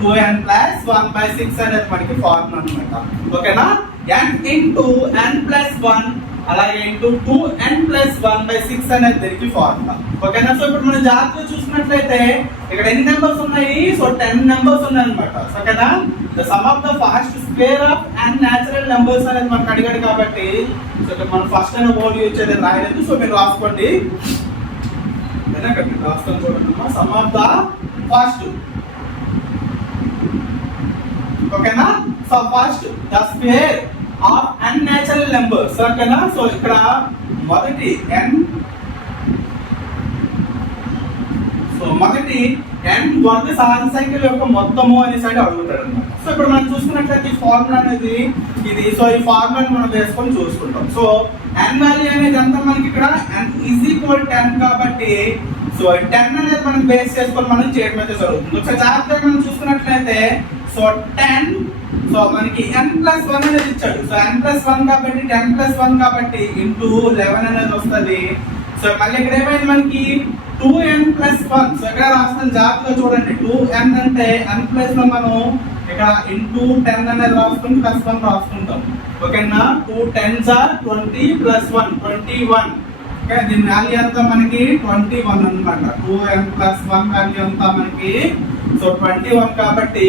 2n+1/6 అనేది మనకి ఫార్ములా అన్నమాట. ఓకేనా? n × n+1 అలాగే ఇంటూ 2n+1/6 అనేది దీనికి ఫార్ములా. ఓకేనా? సో ఇప్పుడు మనం జాగ్రత్తగా చూసుకున్నట్లయితే ఇక్కడ ఎన్ని నెంబర్స్ ఉన్నాయి? సో 10 నెంబర్స్ ఉన్నాయి అన్నమాట. ఓకేనా? The sum of the first square of n natural numbers అనేది మనకు అడిగాడు కాబట్టి సో ఇక్కడ మనం ఫస్ట్ అయిన వర్డ్ యూజ్ చేయడం రాయలేదు. సో మీరు రాసుకోండి. రాస్తాను చూడండి. Sum of the first. ఓకేనా? So first the square of n natural numbers. ఓకేనా? సో ఇక్కడ మొదటి n వర్గ సహజ సంఖ్యల యొక్క మొత్తము అనేసి అడుగుతాడు అన్నమాట. సో ఇప్పుడు మనం చూసుకున్నట్లయితే ఈ ఫార్ములా అనేది ఇది. సో ఈ ఫార్ములాని మనం వేసుకొని చూసుకుంటాం. సో n వాల్యూ అనేది ఎంత మనకి ఇక్కడ n = 10 కాబట్టి సో 10 అనేది మనం బేస్ చేసుకొని మనం చేయడం అయితే జరుగుతుంది. ఒకసారి జాగ్రత్తగా మనం చూసుకున్నట్లయితే సో 10 సో మనకి n+1 అనేది ఇచ్చాడు. సో n+1 కాబట్టి 10+1 కాబట్టి ఇంటూ 11 అనేది వస్తుంది. సో మళ్ళీ ఇక్కడ ఏమైంది మనకి 2n+1. సో ఇక్కడ రాస్తాను జాగ్రత్తగా చూడండి. 2n అంటే n ప్లేస్ లో మనం ఇక్కడ ఇంటూ 10 అనేది రాసుకుని +1 రాసుకుంటాం. ఓకేనా? 2 10s are 20 +1 21. ఓకే, దీని వాల్యూ అంతా మనకి 21 అన్నమాట. 2n+1 వాల్యూ అంతా మనకి సో 21 కాబట్టి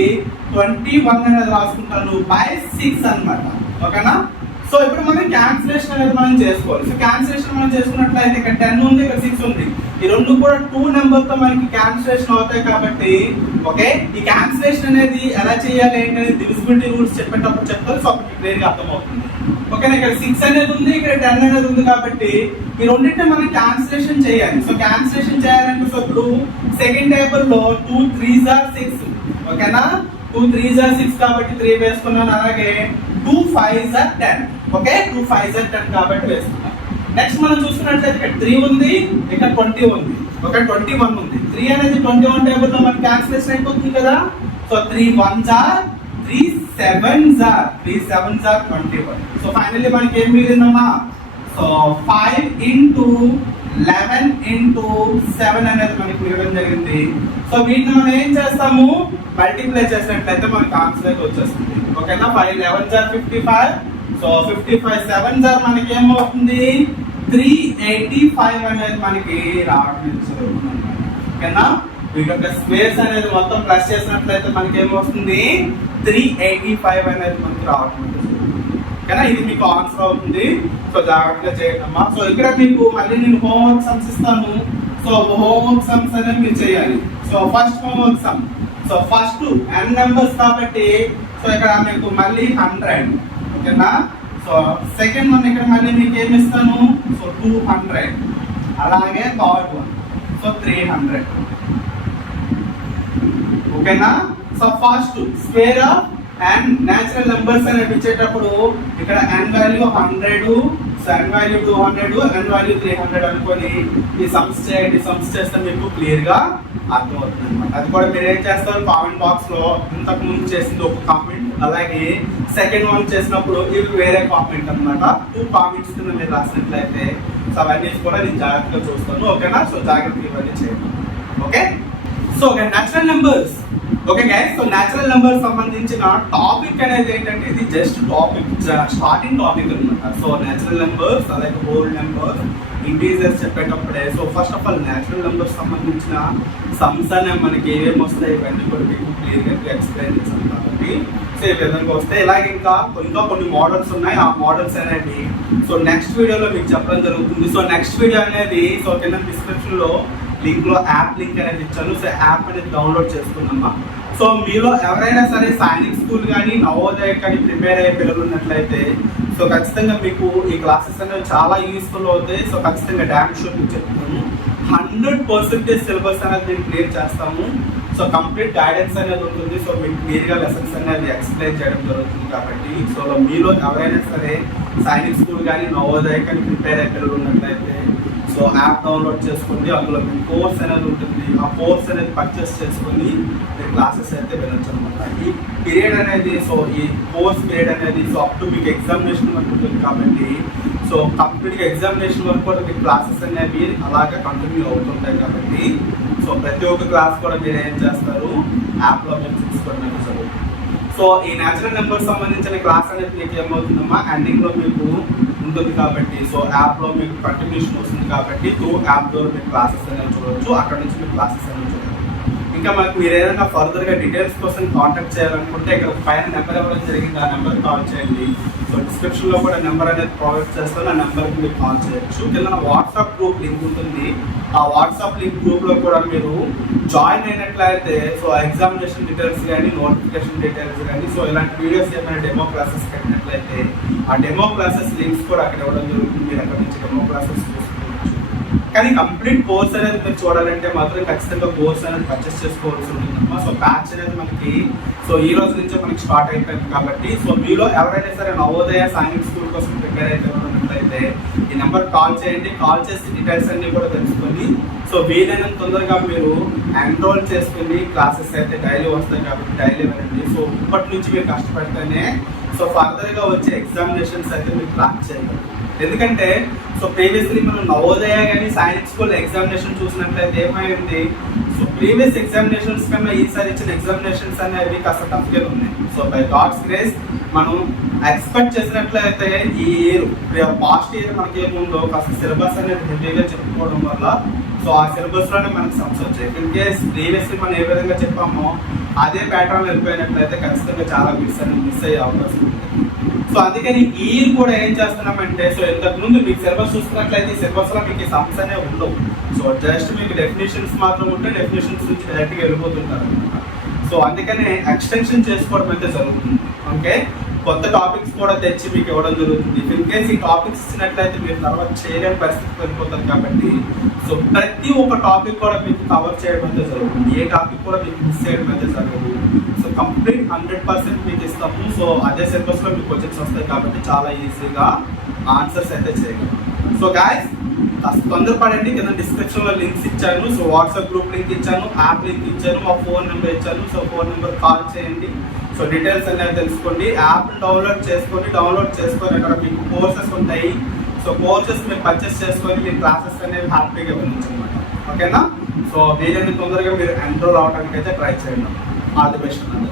21 అనేది రాసుకుంటాను /6 అన్నమాట. ఓకేనా? సో ఇప్పుడు మనం క్యాన్సిలేషన్ అనేది మనం చేసుకోవాలి. సో క్యాన్సిలేషన్ మనం చేసుకున్నట్లయితే ఇక్కడ 10 ఉంది, ఇక్కడ 6 ఉంది. ఈ రెండు కూడా 2 నెంబర్ తో మనకి క్యాన్సిలేషన్ అవుతాయి కాబట్టి ఓకే, ఈ క్యాన్సిలేషన్ అనేది ఎలా చేయాలి ఏంటనేది డివిజిబిలిటీ రూల్స్ చెప్పేటప్పుడు చెప్తారు. సో అప్పుడు క్లియర్ గా అర్థమవుతుంది. ఓకేనా? ఇక్కడ 6 అనేది ఉంది, ఇక్కడ 10 అనేది ఉంది కాబట్టి ఈ రెండింటిని మనం క్యాన్సిలేషన్ చేయాలి. సో క్యాన్సిలేషన్ చేయాలంటే సో ఇప్పుడు సెకండ్ టేబుల్ లో 2 3s are 6. ఓకేనా? 2 3s are 6 కాబట్టి 3 వేసుకున్నాను. అలాగే 2 5s are 10. Okay, 2 5s are 10 కాబట్టి వేసుకున్నాం. నెక్స్ట్ మనం చూసుకున్నట్లయితే ఇక్కడ 3 ఉంది, ఇక్కడ 20 ఉంది. ఓకే, 21 ఉంది. 3 అనేది 21 టేబుల్ లో మనకి క్యాన్సిలేషన్ అయిపోతుంది కదా. So 3 1s are 3 7s are 21. So finally మనకి ఏం మిగిలిందమ్మా? సో 5 × 11 × 7 అనేది మనకి ఇవ్వడం జరిగింది. సో వీటిని మనం ఏం చేస్తాము? మల్టిప్లై చేసినట్లయితే మనకి ఆన్సర్ అయితే వచ్చేస్తుంది. ఓకేనా? 5 11s are 55. So 55 7s are మనకి ఏమవుతుంది? 385 అనేది మనకి రావడం జరుగుతుంది. ఓకేనా? వీటి యొక్క స్క్వేర్స్ అనేది మొత్తం ప్లస్ చేసినట్లయితే మనకి ఏమవుతుంది? 385 అనేది మనకి రావడం జరుగుతుంది. ఓకేనా? ఇది మీకు ఆన్సర్ అవుతుంది. సో జాగ్రత్తగా చేయటమ్మా. సో ఇక్కడ మీకు మళ్ళీ నేను హోంవర్క్ సమ్స్ ఇస్తాను. సో సో హోంవర్క్ సమ్స్ అనేది మీరు చేయాలి. So first homework some, so first n numbers కాబట్టి సో ఇక్కడ మీకు మళ్ళీ 100, ఓకేనా. సో సెకండ్ వన్ ఇక్కడ మళ్ళీ మీకు ఏమి ఇస్తాను, సో 200, అలాగే థర్డ్ వన్ సో 300, ఓకేనా. So first square of and natural numbers అనేవి ఇచ్చేటప్పుడు ఇక్కడ n value 100, so n value 200, n value 300 అనుకొని ఈ సమ్స్ చేయండి. సమ్స్ చేస్తే మీకు క్లియర్ గా అర్థమవుతుంది అనమాట. అది కూడా మీరు ఏం చేస్తారు, కామెంట్ బాక్స్ లో ఇంతకు ముందు చేసింది ఒక కామెంట్, అలాగే సెకండ్ వన్ చేసినప్పుడు ఇవి వేరే కామెంట్ అనమాట. 2 కామెంట్స్ కింద మీరు రాసినట్లయితే సో అవన్నీ కూడా నేను జాగ్రత్తగా చూస్తాను, ఓకేనా. సో జాగ్రత్తగా ఇవన్నీ చేయండి, okay. So natural numbers, okay guys. So natural numbers సంబంధించిన టాపిక్ అనేది ఏంటంటే ఇది జస్ట్ టాపిక్, స్టార్టింగ్ టాపిక్ అనమాట. సో న్యాచురల్ నెంబర్స్ అలాగే హోల్ నెంబర్స్ ఇంటీజర్స్ చెప్పేటప్పుడే so first of all natural numbers సంబంధించిన సమ్స్ అనే మనకి ఏమేమి వస్తాయి ఇవన్నీ కూడా మీకు క్లియర్గా ఎక్స్ప్లెయిన్ చేస్తాం కాబట్టి సో ఈ విధంగా వస్తాయి. ఇలాగే ఇంకా కొన్ని మోడల్స్ ఉన్నాయి, ఆ మోడల్స్ అనేవి సో నెక్స్ట్ వీడియోలో మీకు చెప్పడం జరుగుతుంది. సో నెక్స్ట్ వీడియో అనేది సో కింద డిస్క్రిప్షన్ లో లింక్ లో యాప్ లింక్ అనేది ఇచ్చాను. సో యాప్ అనేది డౌన్లోడ్ చేసుకుందామా. సో మీలో ఎవరైనా సరే సైనిక్ స్కూల్ కానీ నవోదయ కానీ ప్రిపేర్ అయ్యే పిల్లలు ఉన్నట్లయితే సో ఖచ్చితంగా మీకు ఈ క్లాసెస్ అనేవి చాలా యూస్ఫుల్ అవుతాయి. సో ఖచ్చితంగా డ్యామ్ షూర్ మీకు చెప్తున్నాను, 100% సిలబస్ అనేది మేము క్లియర్ చేస్తాము. సో కంప్లీట్ గైడెన్స్ అనేది ఉంటుంది. సో మీకు క్లియర్గా లెసన్స్ అనేది ఎక్స్ప్లెయిన్ చేయడం జరుగుతుంది కాబట్టి సో మీలో ఎవరైనా సరే సైనిక్ స్కూల్ కానీ నవోదయ కానీ ప్రిపేర్ అయ్యే పిల్లలు ఉన్నట్లయితే సో యాప్ డౌన్లోడ్ చేసుకోండి. అందులో మీకు కోర్స్ అనేది ఉంటుంది, ఆ కోర్స్ అనేది పర్చేస్ చేసుకొని మీరు క్లాసెస్ అయితే వినొచ్చు అనమాట. ఈ పీరియడ్ అనేది సో ఈ కోర్స్ పీరియడ్ అనేది సో అప్ టు మీకు ఎగ్జామినేషన్ వరకు ఉంటుంది కాబట్టి సో కంప్లీట్గా ఎగ్జామినేషన్ వరకు కూడా మీకు క్లాసెస్ అనేవి అలాగే కంటిన్యూ అవుతుంటాయి కాబట్టి సో ప్రతి ఒక్క క్లాస్ కూడా మీరు ఏం చేస్తారు, యాప్లో మీరు చూసుకోవడం జరుగుతుంది. సో ఈ న్యాచురల్ నెంబర్స్ సంబంధించిన క్లాస్ అనేది మీకు ఏమవుతుందమ్మా ఎండింగ్లో మీకు ఉంటుంది కాబట్టి సో యాప్లో మీకు కంటిన్యూషన్ వస్తుంది కాబట్టి యాప్ ద్వారా మీకు క్లాసెస్ అనేవి చూడవచ్చు, అక్కడ నుంచి మీకు క్లాసెస్ అనేవి చూడవచ్చు. ఇంకా మాకు మీరు ఏదైనా ఫర్దర్గా డీటెయిల్స్ కోసం కాంటాక్ట్ చేయాలనుకుంటే ఇక్కడ పైన నెంబర్ ఇవ్వడం జరిగింది, ఆ నెంబర్ కాల్ చేయండి. సో డిస్క్రిప్షన్లో కూడా నెంబర్ అనేది ప్రొవైడ్ చేస్తాను, ఆ నెంబర్కి మీరు కాల్ చేయొచ్చు. కింద వాట్సాప్ గ్రూప్ లింక్ ఉంటుంది, ఆ వాట్సాప్ లింక్ గ్రూప్లో కూడా మీరు జాయిన్ అయినట్లయితే సో ఎగ్జామినేషన్ డీటెయిల్స్ కానీ నోటిఫికేషన్ డీటెయిల్స్ కానీ సో ఇలాంటి వీడియోస్ ఏమైనా డెమో క్లాసెస్ పెట్టినట్లయితే ఆ డెమో క్లాసెస్ లింక్స్ కూడా అక్కడ ఇవ్వడం జరుగుతుంది. మీరు అక్కడ నుంచి డెమో క్లాసెస్ చూసుకోవచ్చు. కానీ కంప్లీట్ కోర్స్ అనేది మీరు చూడాలంటే మాత్రం ఖచ్చితంగా కోర్స్ అనేది పర్చేస్ చేసుకోవాల్సి ఉంటుందమ్మా. సో బ్యాచ్ అనేది మనకి సో ఈ రోజు నుంచే మనకి స్టార్ట్ అయిపోయింది కాబట్టి సో మీలో ఎవరైనా సరే నవోదయ సైనిక్ స్కూల్ కోసం ప్రిపేర్ అయితే ఈ నెంబర్ కాల్ చేయండి. కాల్ చేసి డీటెయిల్స్ అన్ని కూడా తెలుసుకొని సో వీలైనంత తొందరగా మీరు ఎన్రోల్ చేసుకుని క్లాసెస్ అయితే డైలీ వస్తాయి కాబట్టి డైలీ వినండి. సో ఇప్పటి నుంచి మీరు కష్టపడితేనే సో ఫర్దర్గా వచ్చే ఎగ్జామినేషన్స్ అయితే మీరు క్రాక్ చేయగలరు. ఎందుకంటే సో ప్రీవియస్లీ మనం నవోదయ కానీ సైనిక్ స్కూల్ ఎగ్జామినేషన్ చూసినట్లయితే ఏమైంది, సో ప్రీవియస్ ఎగ్జామినేషన్స్ కన్నా ఈసారి ఇచ్చిన ఎగ్జామినేషన్స్ అనేవి కాస్త టఫ్గా ఉన్నాయి. సో బై గాడ్స్ గ్రేస్ మనం ఎక్స్పెక్ట్ చేసినట్లయితే ఈ ఇయర్ పాస్ట్ ఇయర్ మనకి ఏముందో కాస్త సిలబస్ అనేది హెవీగా చెప్పుకోవడం వల్ల సో ఆ సిలబస్లోనే మనకి సమ్స్ వచ్చాయి. ఇన్ కేస్ ప్రీవియస్లీ మనం ఏ విధంగా చెప్పామో అదే ప్యాటర్న్ వెళ్ళిపోయినట్లయితే ఖచ్చితంగా చాలా బిట్స్ అనేది మిస్ అయ్యే అవకాశం ఉంది. సో అందుకని ఈ ఇయర్ కూడా ఏం చేస్తున్నామంటే సో ఇంతకు ముందు మీకు సిలబస్ చూస్తున్నట్లయితే ఈ సిలబస్లో మీకు ఈ సమ్స్ అనేవి ఉండవు. సో జస్ట్ మీకు డెఫినేషన్స్ మాత్రం ఉంటే డెఫినేషన్స్ నుంచి డైరెక్ట్గా వెళ్ళిపోతుంటారు అనమాట. సో అందుకనే ఎక్స్టెన్షన్ చేసుకోవడం అయితే జరుగుతుంది. ఓకే, కొత్త టాపిక్స్ కూడా తెచ్చి మీకు ఇవ్వడం జరుగుతుంది. ఇన్ కేస్ ఈ టాపిక్స్ ఇచ్చినట్లయితే మీరు తర్వాత చేయలేని పరిస్థితి వెళ్ళిపోతుంది కాబట్టి సో ప్రతి ఒక్క టాపిక్ కూడా మీకు కవర్ చేయడం అయితే జరుగుతుంది. ఏ టాపిక్ కూడా మీకు మిస్ చేయడం అయితే జరగదు. సో కంప్లీట్ 100% మీకు ఇస్తాము. సో అదే సిలబస్లో మీకు క్వశ్చన్స్ వస్తాయి కాబట్టి చాలా ఈజీగా ఆన్సర్స్ అయితే చేయగలరు. సో గాయస్ కాస్త తొందరపడండి, కింద డిస్క్రిప్షన్లో లింక్స్ ఇచ్చాను. సో వాట్సాప్ గ్రూప్ లింక్ ఇచ్చాను, యాప్ లింక్ ఇచ్చాను, మా ఫోన్ నెంబర్ ఇచ్చాను. సో ఫోన్ నెంబర్ కాల్ చేయండి. సో డీటెయిల్స్ అనేది తెలుసుకోండి. యాప్ డౌన్లోడ్ చేసుకొని అక్కడ మీకు కోర్సెస్ ఉంటాయి. సో కోర్సెస్ మీరు పర్చేస్ చేసుకొని మీ క్లాసెస్ అనేవి హ్యాపీగా వినొచ్చు అనమాట. ఓకేనా. సో వీలైనంత తొందరగా మీరు ఎన్రోల్ అవడానికి అయితే ట్రై చేయండి. ఆల్ ది బెస్ట్ అన్నది.